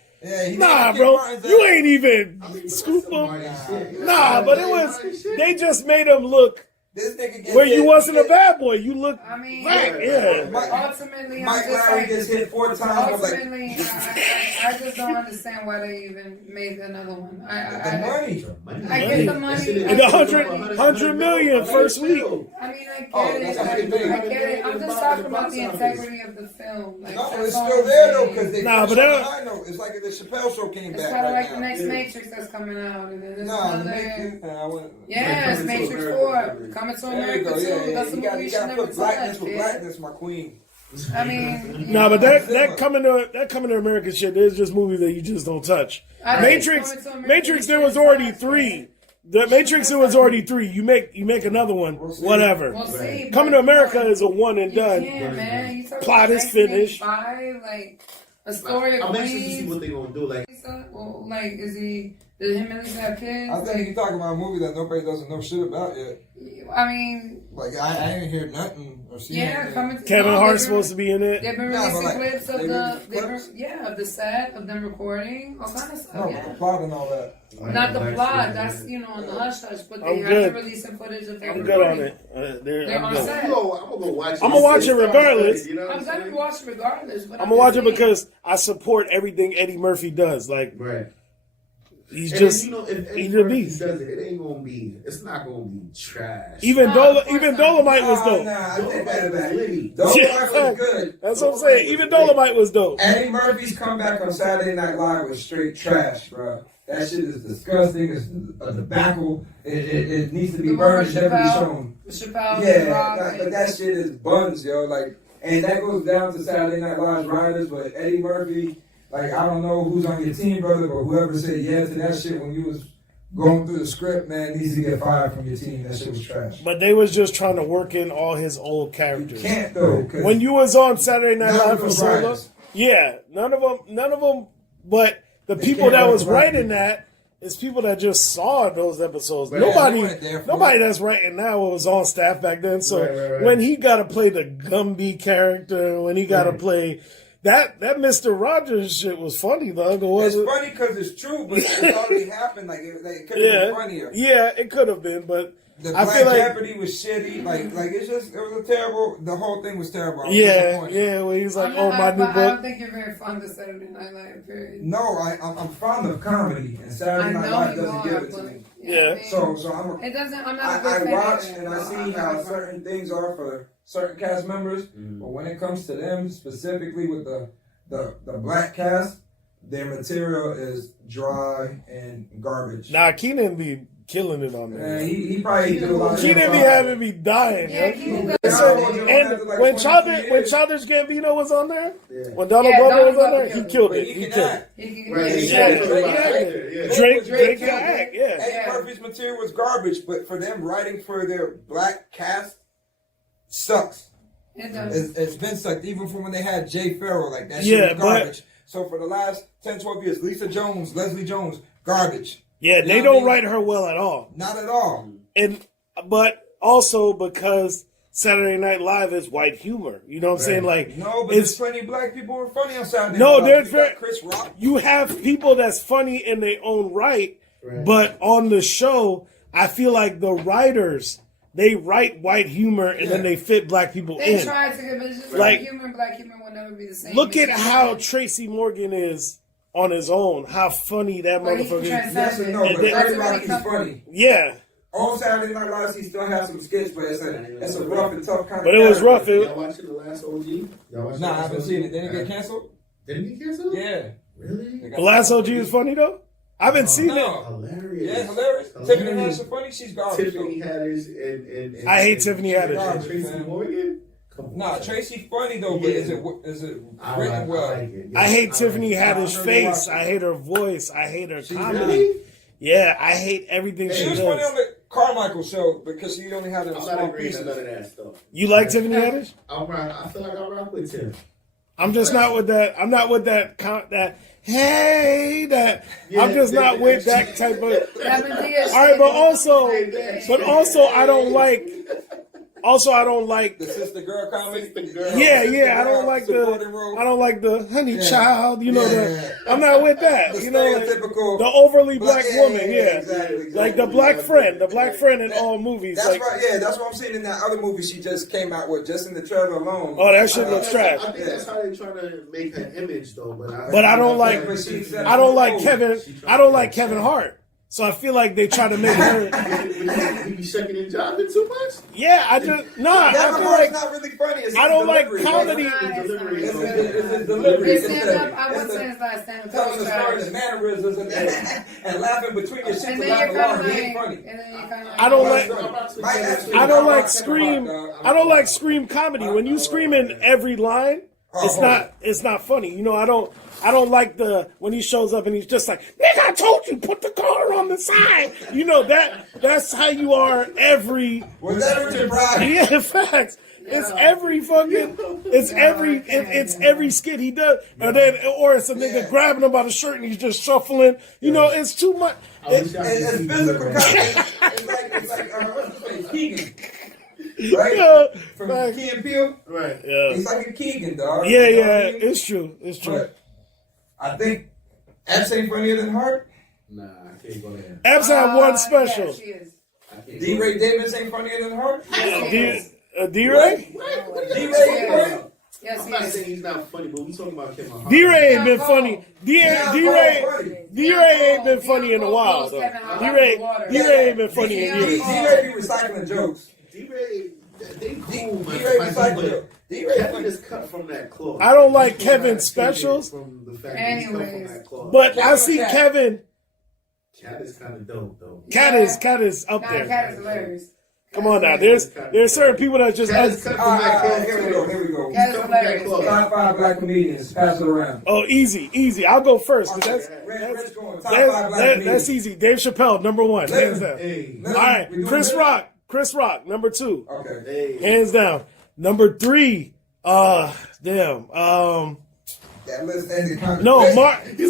nah, bro, you ain't even scoop him. Nah, but it was, they just made him look This nigga gets where hit, you wasn't a bad boy. You look I black, yeah. Ultimately, Mike I'm just Lowry like, gets hit 4 times. I was like, ultimately, I just don't understand why they even made another one. the money. I get the money. And the 100 million first week. I mean, I get it. I'm just talking about the integrity of the film. Like, No, that's it's all still I'm there though, saying. because they Nah, but finished that- on a high note. It's like if the Chappelle show came It's back kind of right like the now. next Matrix that's coming out, and then there's Nah, another. yeah, It's Matrix 4 coming to there you America go. too. Yeah, That's a you movie got you you should got to never put blackness touch. with Yeah. blackness, my queen. I mean, Nah, but that coming to American shit. There's just movies that you just don't touch. Matrix, there was already 3. The Matrix, there was already 3. You make another one, whatever. We'll see. Coming to America is a one and You done. can't, man. You talk Plot about is finished. 1985, like a story of I'm anxious to see Queens. what they're gonna do. Like, Well, like, did him and Lisa have kids? I think you're talking about a movie that nobody doesn't know shit about yet. I mean, Like I ain't hear nothing or seen yeah, anything. coming to Kevin no, Hart's they've been- supposed to be in it. They've been Nah, but releasing like, clips of they the, released clips? of the set of them recording, all kind of stuff. No, but the Yeah, plot and all that. not the plot. That's on the hush hush, but they I'm have good. been releasing footage of their I'm recording. good on it. They're I'm on good. set. I'm gonna go watch it. I'ma watch it regardless. You know what I'm gonna saying? watch it regardless. But I'm gonna watch it just saying. because I support everything Eddie Murphy does. Like Right. he's And just if Eddie he's a Murphy beast. does it, it ain't gonna be. It's not gonna be trash. Even Nah, of course even not. Dolomite was Nah, dope. I think better Dolomite was litty. Dolomite was good. That's what I'm saying. Even Dolomite was dope. Eddie Murphy's comeback on Saturday Night Live was straight trash, bro. That shit is disgusting. It's a debacle. It needs to be The one burned. with It never be Chappelle. shown. Chappelle, Yeah, Roc, but that shit is buns, yo. Like, and that goes down to Saturday Night Live's writers. But Eddie Murphy, like, I don't know who's on your team, brother, but whoever said yes to that shit when you was going through the script, man, needs to get fired from your team. That shit was trash. But they was just trying to work in all his old You characters. can't though. 'Cause When you was on Saturday Night none Live of for them so long, writers. yeah, none of them. But the They people can't that write was the right writing people. that, it's people that just saw those episodes. But Nobody that's writing now was on staff back then. So Right. when he got to play the Gumby character, when he got to play that Mr. Rogers shit was funny though. It's funny because it's true, but it's already happened. Like it could have been funnier. Yeah, it could have been, but The I Black feel like Jeopardy was shitty. Like it was a terrible. The whole thing was terrible. I was yeah, disappointed. where he's like, I'm oh not- my new I don't book. think you're very fond of Saturday Night Live, period. No, I'm fond of comedy, and Saturday I Night know Live you doesn't are, give it to but me. Yeah. I mean, So it doesn't. I'm not. I a big fan watch of it. and I see how certain things are for certain cast members, but when it comes to them specifically with the black cast, their material is dry and garbage. Nah, Keenan be killing it on there. And he probably do a lot of Keenan be improv. having me dying. Yeah, yo. Keenan Yeah, does. I told you, And after like when 22 years, Childish Gambino was on there, Yeah. when Donald Yeah, Glover was Donald on there, Glover he killed but it. he He can killed it. act. He can- Right, Yeah, yeah. Drake killed can act, it. yeah. Eddie Murphy's material was garbage, but for them writing for their black cast sucks. It does. It's been sucked even from when they had Jay Farrell. Like that Yeah, shit was garbage. So for the last 10, 12 years, Lisa Jones, Leslie Jones, garbage. Yeah, You know they what I don't mean? write her well at all. Not at all. But also because Saturday Night Live is white humor. You know what I'm saying? Like, No, but there's plenty of black people who are funny on Saturday No, Night Live. there's You got very- Chris Rock. you have people that's funny in their own right, but on the show, I feel like the writers, they write white humor and then they fit black people They in. try to get, but it's just Like- black humor will never be the same. Look at It's how not- Tracy Morgan is on his own. How funny that But he motherfucker is. transcends Yes and no, And but then- Chris Rock is funny. Yeah, On Saturday Night Live, he still has some skits, but it's a rough and tough kind but of it was rough. Y'all watching The Last OG? Nah, I haven't seen it. Didn't it get canceled? Didn't it get canceled? Yeah. Really? The Last OG is funny though. I haven't seen it. No. Hilarious. Yeah, hilarious. Tiffany Haddish funny. She's garbage. Tiffany though. Haddish and I hate Tiffany Haddish. Garbage, Tracy man. Morgan. Come on. Nah, Tracy funny though, but Yeah. is it I written like well? it. I hate Tiffany I Haddish's don't face. watch it. I hate her voice. I hate her comedy. Really? Yeah, I hate everything She she was funny on does. the Carmichael show because she only had a I'm small not agreeing pieces. to none of that stuff. You like Tiffany Haddish? I feel like I rock with Tim. I'm just not with that. I'm not with that. Yeah, I'm just not with that type of. All right, but also, I don't like. Also, I don't like. The sister girl comedy. Yeah, I don't like the honey child. You know I'm not with that. The You know, like, stereotypical the overly black yeah, woman. yeah, Yeah, exactly. like the black friend in all movies. That's Like, right. Yeah, that's what I'm saying in that other movie she just came out with, just in the trailer alone. oh, that shit looks trash. I think that's how they're trying to make her image, though. But I don't like. But she said- I don't like Kevin. I don't like Kevin Hart. So I feel like they try to make her. You be shucking and jiving too much? Yeah, I just I Kevin feel Hart's like not really funny. It's I his don't like delivery. comedy. It's his delivery. His It's stand-up, the- I it's won't the- say his last stand-up. telling the was story, trash. the mannerisms, and laughing between your shit And to then laugh you're kind along. of He like, ain't funny. and then you're kind of I don't I don't like scream. I don't like scream comedy. When you scream in every line, it's not funny. You know, I don't like when he shows up and he's just like, nigga, I told you, put the car on the side. You know, that's how you are every. Was that Richard Pryor? Yeah, facts. It's every fucking, it's every skit he does, or it's a nigga grabbing him by the shirt and he's just shuffling. You know, it's too much. It's physical comedy. It's like what's his face? Keegan. Right? Yeah, From facts. Key and Peele. Right. Yeah. He's like a Keegan, dog. Yeah, You know what I mean? it's true. It's true. But I think Epps ain't funnier than Hart. Nah, I can't go there. Epps had one special. Yeah, she is. D. Ray Davis ain't funnier than Hart. D-Ray? What? D. Ray ain't funny. Yes, I'm he not is. saying he's not funny, but we talking about Kevin Hart. D-Ray ain't been funny. Yeah, D-Ray ain't been funny in a while, though. D-Ray ain't been funny in D. years. Ray be recycling jokes. D-Ray, they cool, man. D. Ray Like, recycling but jokes. D. Ray Kevin funny. is cut from that cloth. I don't like You cannot Kevin's take it specials. From the fact that he's cut from Anyways. that cloth. But I see Kevin. Cat is kind of dope, though. Cat is up Nah, there. Cat is hilarious. Come on now. There's certain people that just. Cat is cut from that cloth. Here we go. Here we go. Cat is Cut from that hilarious. cloth. Top 5 black comedians. Pass it around. Oh, easy. I'll go first. 'Cause Rich going. Top 5 black comedians. that's easy. Dave Chappelle, number one, hands down. Hey. All right, Chris Rock, number 2, Okay. Hey. hands down. Number 3, damn. That list ended kind of No, crazy.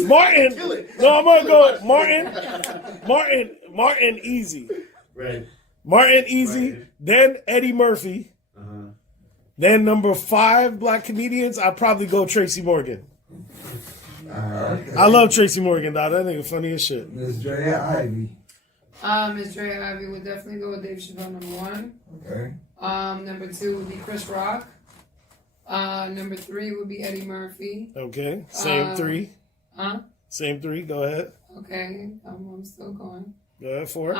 Martin. No, I'm gonna go Martin easy. Right. Martin easy. Right. Then Eddie Murphy. Uh-huh. Then number 5 black comedians. I'd probably go Tracy Morgan. Okay. I love Tracy Morgan, dog. That nigga funny as shit. Miss Draya Ivy. Miss Draya Ivy would definitely go with Dave Chappelle, number 1. Okay. Number 2 would be Chris Rock. Number 3 would be Eddie Murphy. Okay. Same 3. Same 3. Go ahead. Okay, I'm still going. Go ahead, 4.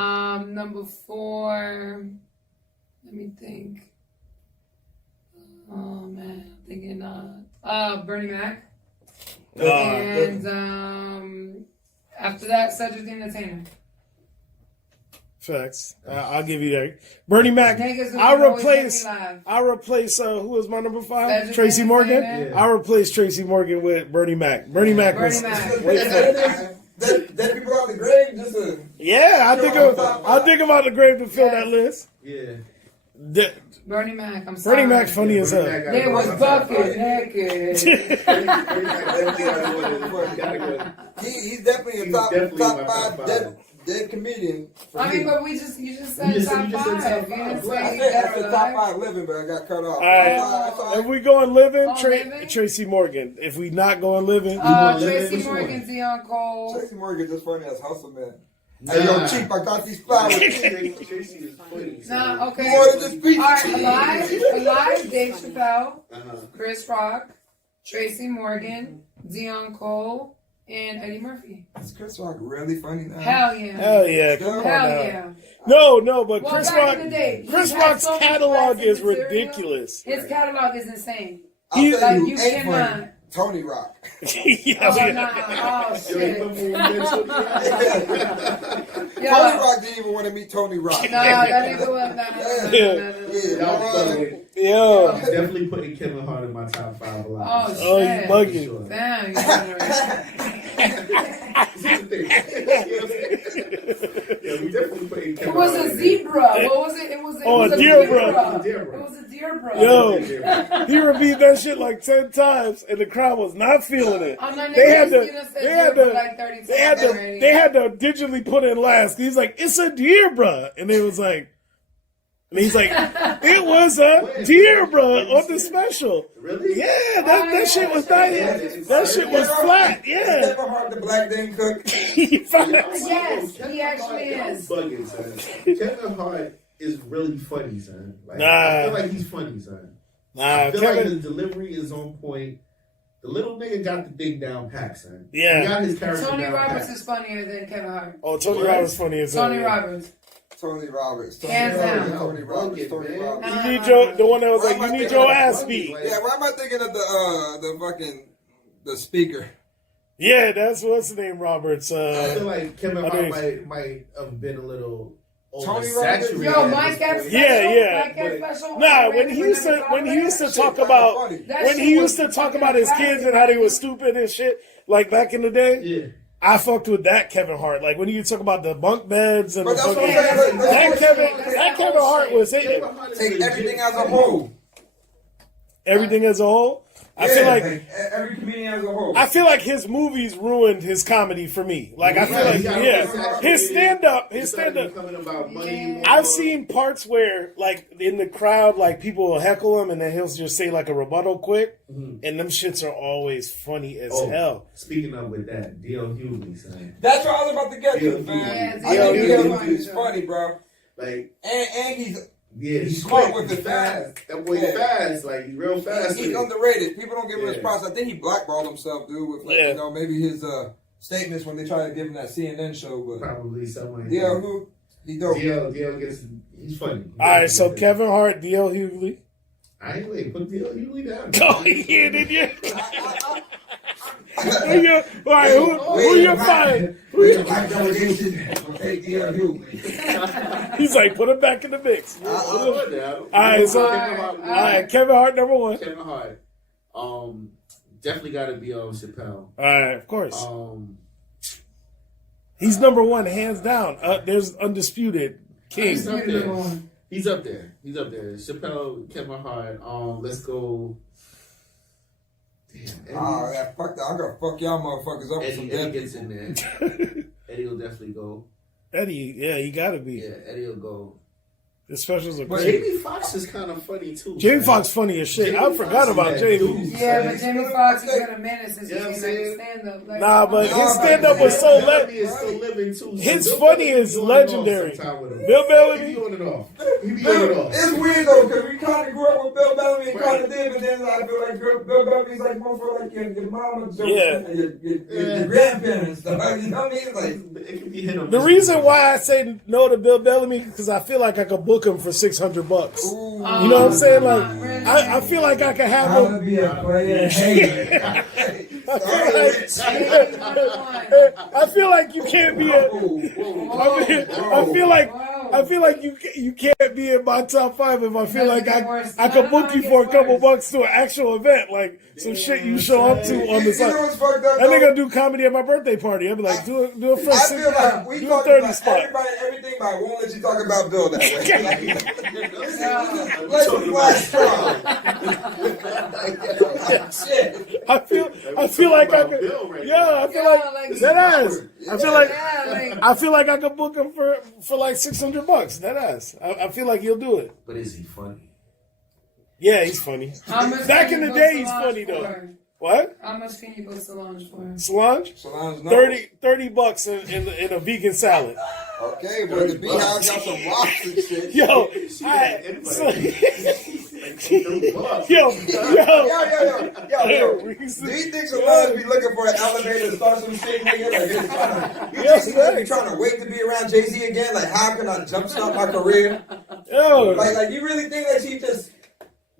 Number 4. Let me think. Oh man, I'm thinking. Bernie Mac. And after that, Cedric the Entertainer. Facts. I'll give you that. Bernie Mac. Niggas who I'll can always replace. make me laugh. I'll replace. Who was my number 5? Cedric Tracy the Morgan. Entertainer. I'll replace Tracy Morgan with Bernie Mac. Bernie Mac was. Bernie Mac. That people out the grave just a. Yeah, I'll dig him out the grave to fill that list. Yeah. Bernie Mac. I'm sorry. Bernie Mac funny as hell. They was bucket naked. He's definitely a top five dead comedian. I mean, but you just said You top just said 5. top You didn't five. I say said better top life. 5 living, but I got cut off. All right. If we going living, living? Tracy Morgan. If we not going living, Tracy Morgan, Dion Cole. Tracy Morgan just funny as hustle man. Hey, yo, Chief, I got these flowers. Tracy is funny. Nah, okay. You wanted to speak? All right, alive, Dave Chappelle, Uh-huh. Chris Rock, Tracy Morgan, Dion Cole, and Eddie Murphy. Is Chris Rock really funny now? Hell yeah. hell yeah, come on Hell now. yeah. No, but Well, Chris back Rock. in the day, Chris he had Rock's so much catalog classic is material. ridiculous. His catalog is insane. I'll tell Like, you, you ain't cannot. funny. Tony Rock. Yeah, Oh, yeah. nah. Oh, shit. Tony Yeah. Rock didn't even want to meet Tony Rock. Nah, that nigga was nah. Yo. Definitely putting Kevin Hart in my top 5 Oh, alive. shit. Oh, you bugging. Sure. Damn, Yeah, we definitely putting Kevin It was Hart a in there. zebra. What was it? It was Oh, a a deer zebra. bro. It was a deer bro. Yo, he repeated that shit like 10 times, and the crowd was not feeling it. I'm not They had to, you done said they had deer to, like 30 they had times to, already. they had to digitally put in last. He's like, it's a deer, bruh, and they was like, and he's like, it was a deer, bruh, on the special. Really? Yeah, that shit was not. That shit was flat. Yeah. Kevin Hart, the black dame cook. Yes, he actually is. Bugging, son. Kevin Hart is really funny, son. Like, Nah. I feel like he's funny, son. Nah, I feel like Kevin. his delivery is on point. The little nigga got the thing down pat, son. Yeah. He got his character Tony down Roberts pat. is funnier than Kevin Hart. Oh, Tony Roberts funny as hell. Tony yeah. Roberts. Tony Roberts. Hands down. Tony Roberts. Tony Man. Roberts. You need your the one that was like, you need your ass beat. Yeah, why am I thinking of the speaker? Yeah, that's what's the name, Roberts. I feel like Kevin I Hart think- might have been a little Tony Roberts? oversaturated. Yo, at Mike this Epps point. Yeah. Mike Epps special. Nah, when he used to talk about when he used to talk about his kids and how they were stupid and shit, like back in the day, Yeah. I fucked with that Kevin Hart. Like when you talk about the bunk beds and But the that's what I'm fucking, saying. that Kevin Hart was hitting Kevin Hart is Take legit everything as a funny. whole. everything as a whole. I feel like every comedian as a whole. I feel like his movies ruined his comedy for me. Like I feel like his stand up. Becoming about money. I've seen parts where like in the crowd, like people will heckle him and then he'll just say like a rebuttal quick, and them shits are always funny as hell. Speaking of with that, D.L. Hughley, son. That's what I was about to get to, Yeah, man. yeah, I think D.L. he's funny, bro. Like, And he's smart quick with it, fast. That boy Yeah. fast. Like, he's real fast. he's with it. underrated. People don't give him his Yeah. props. I think he blackballed himself, dude, with like, maybe his statements when they tried to give him that CNN show. But Probably something like DL that. who? He dope. DL gets, he's funny. All right, so Kevin Hart, D.L. Hughley. I ain't wait. Put D.L. Hughley down. Go ahead, did you? All right, who you find? Black delegation. Hey, DL Hughley. He's like, put him back in the mix. All right, so Kevin Hart number 1. Kevin Hart. Definitely got to be on Chappelle. All right, of course. He's He's number 1, hands down. There's undisputed king. He's up there. He's up there. Chappelle, Kevin Hart. Let's go. Oh, yeah, fuck that. I'm gonna fuck y'all motherfuckers up with some dead Eddie gets people. in there. Eddie will definitely go. Eddie, yeah, you gotta be. Yeah, Eddie will go. The specials are But great. Jamie Foxx is kind of funny too. Jamie Foxx funny as shit. I forgot about Jamie. Yeah, but Jamie Foxx has been a minute since he came back to stand up. Like, Nah, but his stand up was so living too. His funny is legendary. Bill Bellamy. He be on it off. He be on it off. It's weird though, because we kind of grew up with Bill Bellamy and kind of did, but then I feel like Bill Bellamy's like more for like your mama, your grandparents. You know what I mean? Like, it can be hit on The reason why I say no to Bill Bellamy because I feel like I could book him for $600. You know what I'm saying? Like, I feel like I could have I'm him. gonna be a player. Hey, I feel like you can't be a. I feel like you can't be in my top 5 if I feel like I could book you for a couple bucks to an actual event, like some shit you show up to on the side. And they're gonna do comedy at my birthday party. I'll be like, do a first. I feel like we do a talk 30 about spot. everything, but I won't let you talk about Bill that way. Let's flash shit. I feel like I could. Yeah, I feel like that ass. I feel like I could book him for like $600. That ass. I feel like he'll do it. But is he funny? Yeah, he's funny. Back in the day, he's funny though. What? How much can you book Solange for? Solange? No. $30 in a vegan salad. Okay, but the Beehive got some rocks and shit. Yo, Yo. Do you think Solange be looking for an elevator to start some shit, nigga? You think he's trying to wait to be around Jay-Z again? Like, how can I jumpstart my career? Yo. Like, you really think that she just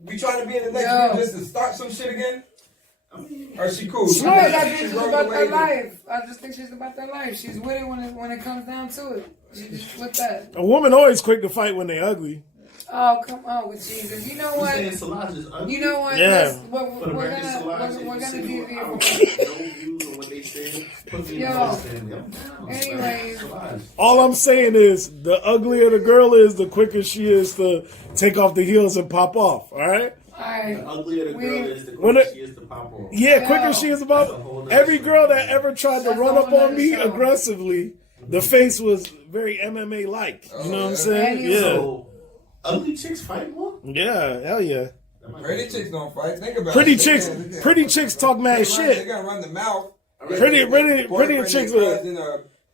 be trying to be in the next year just to start some shit again? Or is she cool? No, I think she's about their life. I just think she's about their life. She's with it when it comes down to it. She's just with that. A woman always quick to fight when they ugly. Oh, come on with Jesus. You know what? You know what? Yeah. We're gonna deviate from anyways. All I'm saying is, the uglier the girl is, the quicker she is to take off the heels and pop off. All right. The uglier the girl is, the quicker she is to pop off. Yeah, quicker she is about. Every girl that ever tried to run up on me aggressively, the face was very MMA-like. You know what I'm saying? Yeah. So, ugly chicks fight more? Yeah, hell yeah. Pretty chicks don't fight. Think about pretty it. Pretty chicks talk mad They shit. gotta run the mouth. Pretty chicks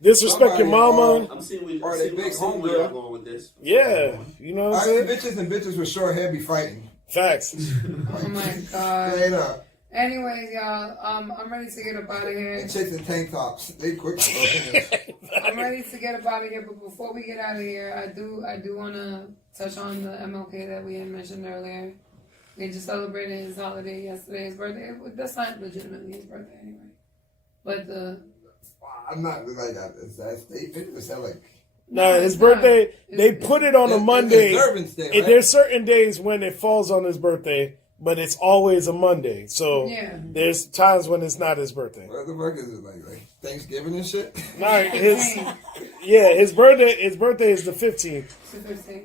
disrespect your mama. I'm seeing or they big y'all homegirl. going with this. Yeah, you know what I'm saying? Bitches and bitches with short hair be fighting. Facts. Oh my god. Straight up. Anyways, y'all, I'm ready to get up out of here. And chicks in tank tops. They quick. I'm ready to get up out of here, but before we get out of here, I do want to touch on the MLK that we had mentioned earlier. We just celebrated his holiday yesterday, his birthday. That's not legitimately his birthday anyway. But I'm not like that. Is that statement? Is that like? No, his birthday. They put it on a Monday. Day, right? There's certain days when it falls on his birthday, but it's always a Monday. So there's times when it's not his birthday. What the fuck is it like Thanksgiving and shit? No, his birthday is the 15th.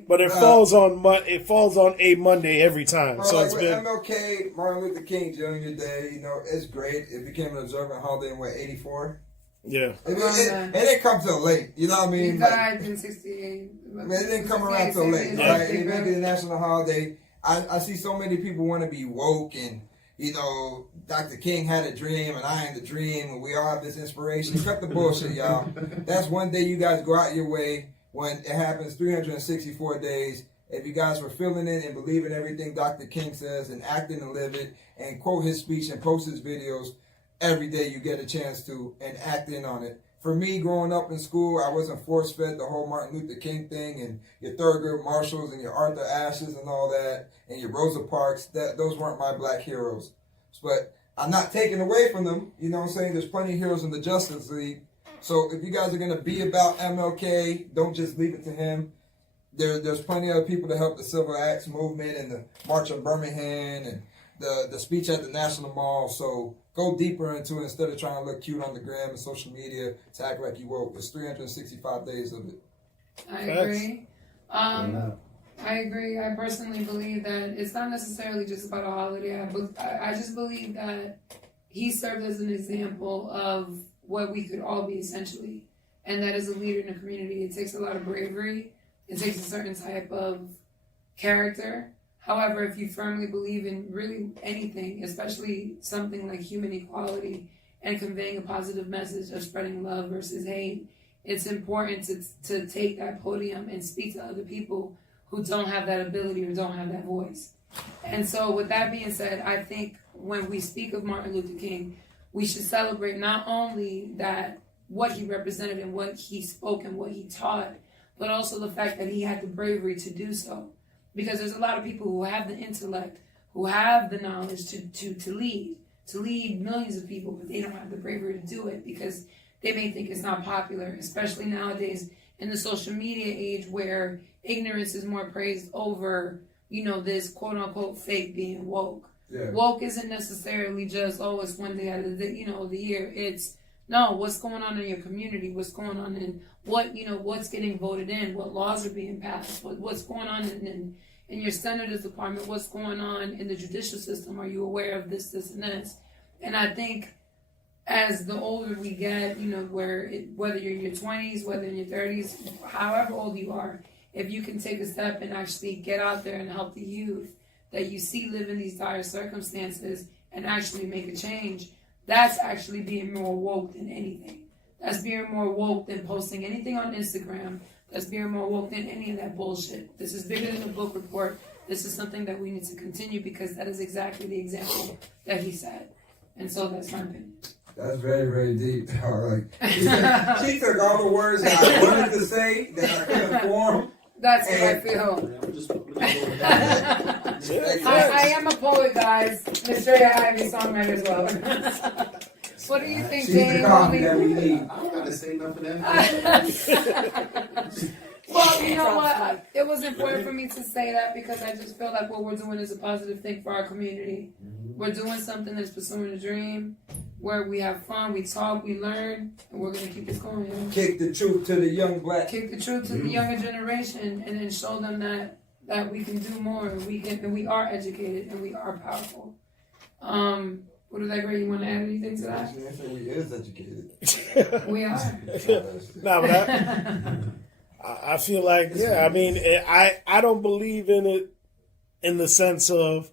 But it falls on a Monday every time. Bro, So like it's with been MLK, Martin Luther King Jr. Day. You know, it's great. It became an observant holiday in 84. Yeah. It didn't come till late. You know what I mean? He died in 68. It didn't come around till late. Right? They make it a national holiday. I see so many people want to be woke and, you know, Dr. King had a dream and I am the dream and we all have this inspiration. Cut the bullshit, y'all. That's one day you guys go out your way when it happens 364 days. If you guys were feeling it and believing everything Dr. King says and acting and live it and quote his speech and post his videos, every day you get a chance to and act in on it. For me, growing up in school, I wasn't force-fed the whole Martin Luther King thing and your Thurgood Marshalls and your Arthur Ashes and all that and your Rosa Parks. Those weren't my black heroes. But I'm not taking away from them. You know what I'm saying? There's plenty of heroes in the Justice League. So if you guys are going to be about MLK, don't just leave it to him. There's plenty of people to help the Civil Acts movement and the March on Birmingham and the speech at the National Mall. So go deeper into it instead of trying to look cute on the gram and social media to act like you woke. It's 365 days of it. I agree. I I agree. I personally believe that it's not necessarily just about a holiday. I just believe that he served as an example of what we could all be essentially. And that as a leader in a community, it takes a lot of bravery. It takes a certain type of character. However, if you firmly believe in really anything, especially something like human equality and conveying a positive message of spreading love versus hate, it's important to take that podium and speak to other people who don't have that ability or don't have that voice. And so with that being said, I think when we speak of Martin Luther King, we should celebrate not only that what he represented and what he spoke and what he taught, but also the fact that he had the bravery to do so. Because there's a lot of people who have the intellect, who have the knowledge to lead millions of people, but they don't have the bravery to do it because they may think it's not popular, especially nowadays in the social media age where ignorance is more praised over, this quote unquote fake being woke. Yeah. Woke isn't necessarily just, it's one day out of the year. It's, no, what's going on in your community? What's going on in what's getting voted in? What laws are being passed? What's going on in your senator's department? What's going on in the judicial system? Are you aware of this, and this? And I think as the older we get, whether you're in your 20s, whether in your 30s, however old you are, if you can take a step and actually get out there and help the youth that you see live in these dire circumstances and actually make a change, that's actually being more woke than anything. That's being more woke than posting anything on Instagram. That's being more woke than any of that bullshit. This is bigger than a book report. This is something that we need to continue because that is exactly the example that he set. And so that's my opinion. That's very, very deep. She took all the words that I wanted to say that I couldn't form. That's what I feel. I am a poet, guys. Miss Draya Ivy, songwriter as well. What do you think, James? She's the coffee that we need. I don't gotta say nothing for that. Well, you know what? It was important for me to say that because I just feel like what we're doing is a positive thing for our community. We're doing something that's pursuing a dream, where we have fun, we talk, we learn, and we're going to keep this going. You know? Kick the truth to the young black. Kick the truth to the younger generation, and then show them that we can do more, and we are educated, and we are powerful. What is that, Gray? You want to add anything to that? I said we is educated. We are. No, but I feel like, I don't believe in it in the sense of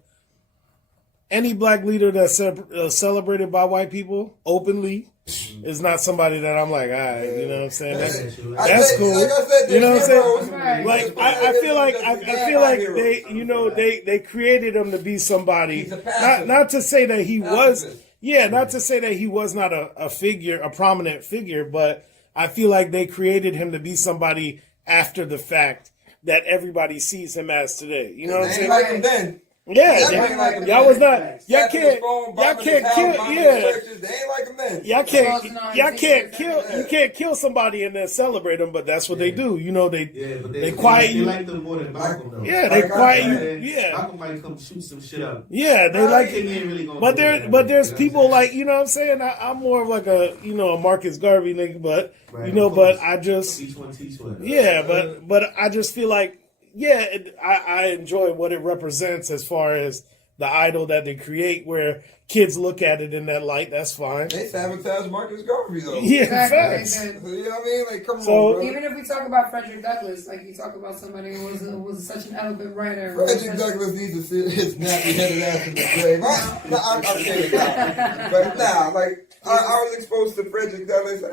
any black leader that's celebrated by white people openly is not somebody that I'm like, all right, you know what I'm saying? That's cool. Like I said, you know what I'm saying? Right. Like I feel like they created him to be somebody. Not to say that he was, not to say that he was not a figure, a prominent figure, but I feel like they created him to be somebody after the fact that everybody sees him as today. You know what I'm saying? Like him then. Yeah, y'all was not. Y'all can't kill. Yeah, they ain't like him then. Y'all can't kill. You can't kill somebody and then celebrate them, but that's what they do. You know, they quiet you. They like them more than Malcolm, though. Yeah, they quiet you. Yeah, Malcolm might come shoot some shit up. Yeah, they like. Really but there's people like, you know what I'm saying. I'm more of like a a Marcus Garvey nigga, but but I just each one teach one. Yeah, but I just feel like. Yeah, I enjoy what it represents as far as the idol that they create, where kids look at it in that light. That's fine. They sabotage Marcus Garvey, though. Yeah, exactly. So, you know what I mean? Like, come on, bro. Even if we talk about Frederick Douglass, like you talk about somebody who was such an eloquent writer. Frederick Douglass needs to sit his nappy-headed ass in the grave. I'm kidding now. But like, I was exposed to Frederick Douglass.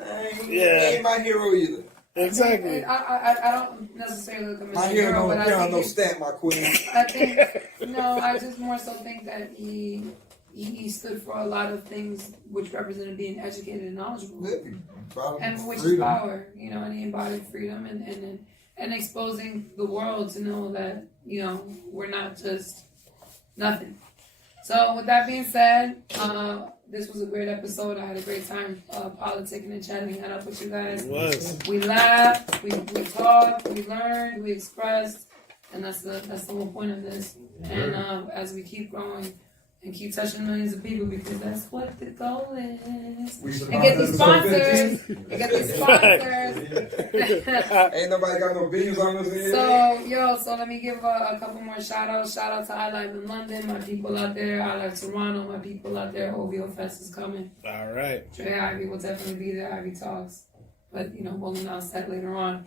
He ain't my hero either. Exactly. I don't necessarily look at him as my a hero, but I think no stamp, my queen. I think I just more so think that he stood for a lot of things which represented being educated and knowledgeable, and which is power, and he embodied freedom and exposing the world to know that we're not just nothing. So with that being said, this was a great episode. I had a great time politicking and chatting that up with you guys. It was. We laughed, we talked, we learned, we expressed, and that's the whole point of this. And as we keep growing and keep touching millions of people because that's what the goal is. And get these sponsors. And get these sponsors. Ain't nobody got no bills on us here. So let me give a couple more shout outs. Shout out to iLive in London, my people out there. iLive Toronto, my people out there. OVO Fest is coming. All right. Draya Ivy will definitely be there. Ivy Talks. But, we'll announce that later on.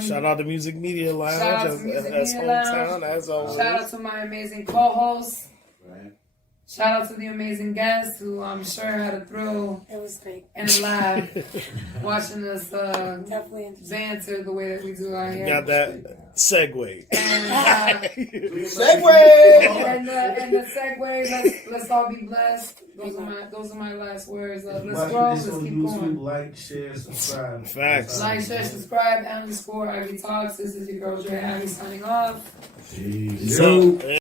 Shout out to Music Media Lounge. Shout out to Music Media Lounge. As always. Shout out to my amazing co-hosts. Right. Shout out to the amazing guests who I'm sure had a thrill It was great. and a laugh watching us Definitely interesting. banter the way that we do out here. Got that segue. And, Segue! and the segue, let's all be blessed. Those are my last words. Let's grow, let's keep going. Like, share, subscribe. Facts. Like, share, subscribe, _Ivy Talks. This is your girl Draya Ivy signing off. Jeez. So.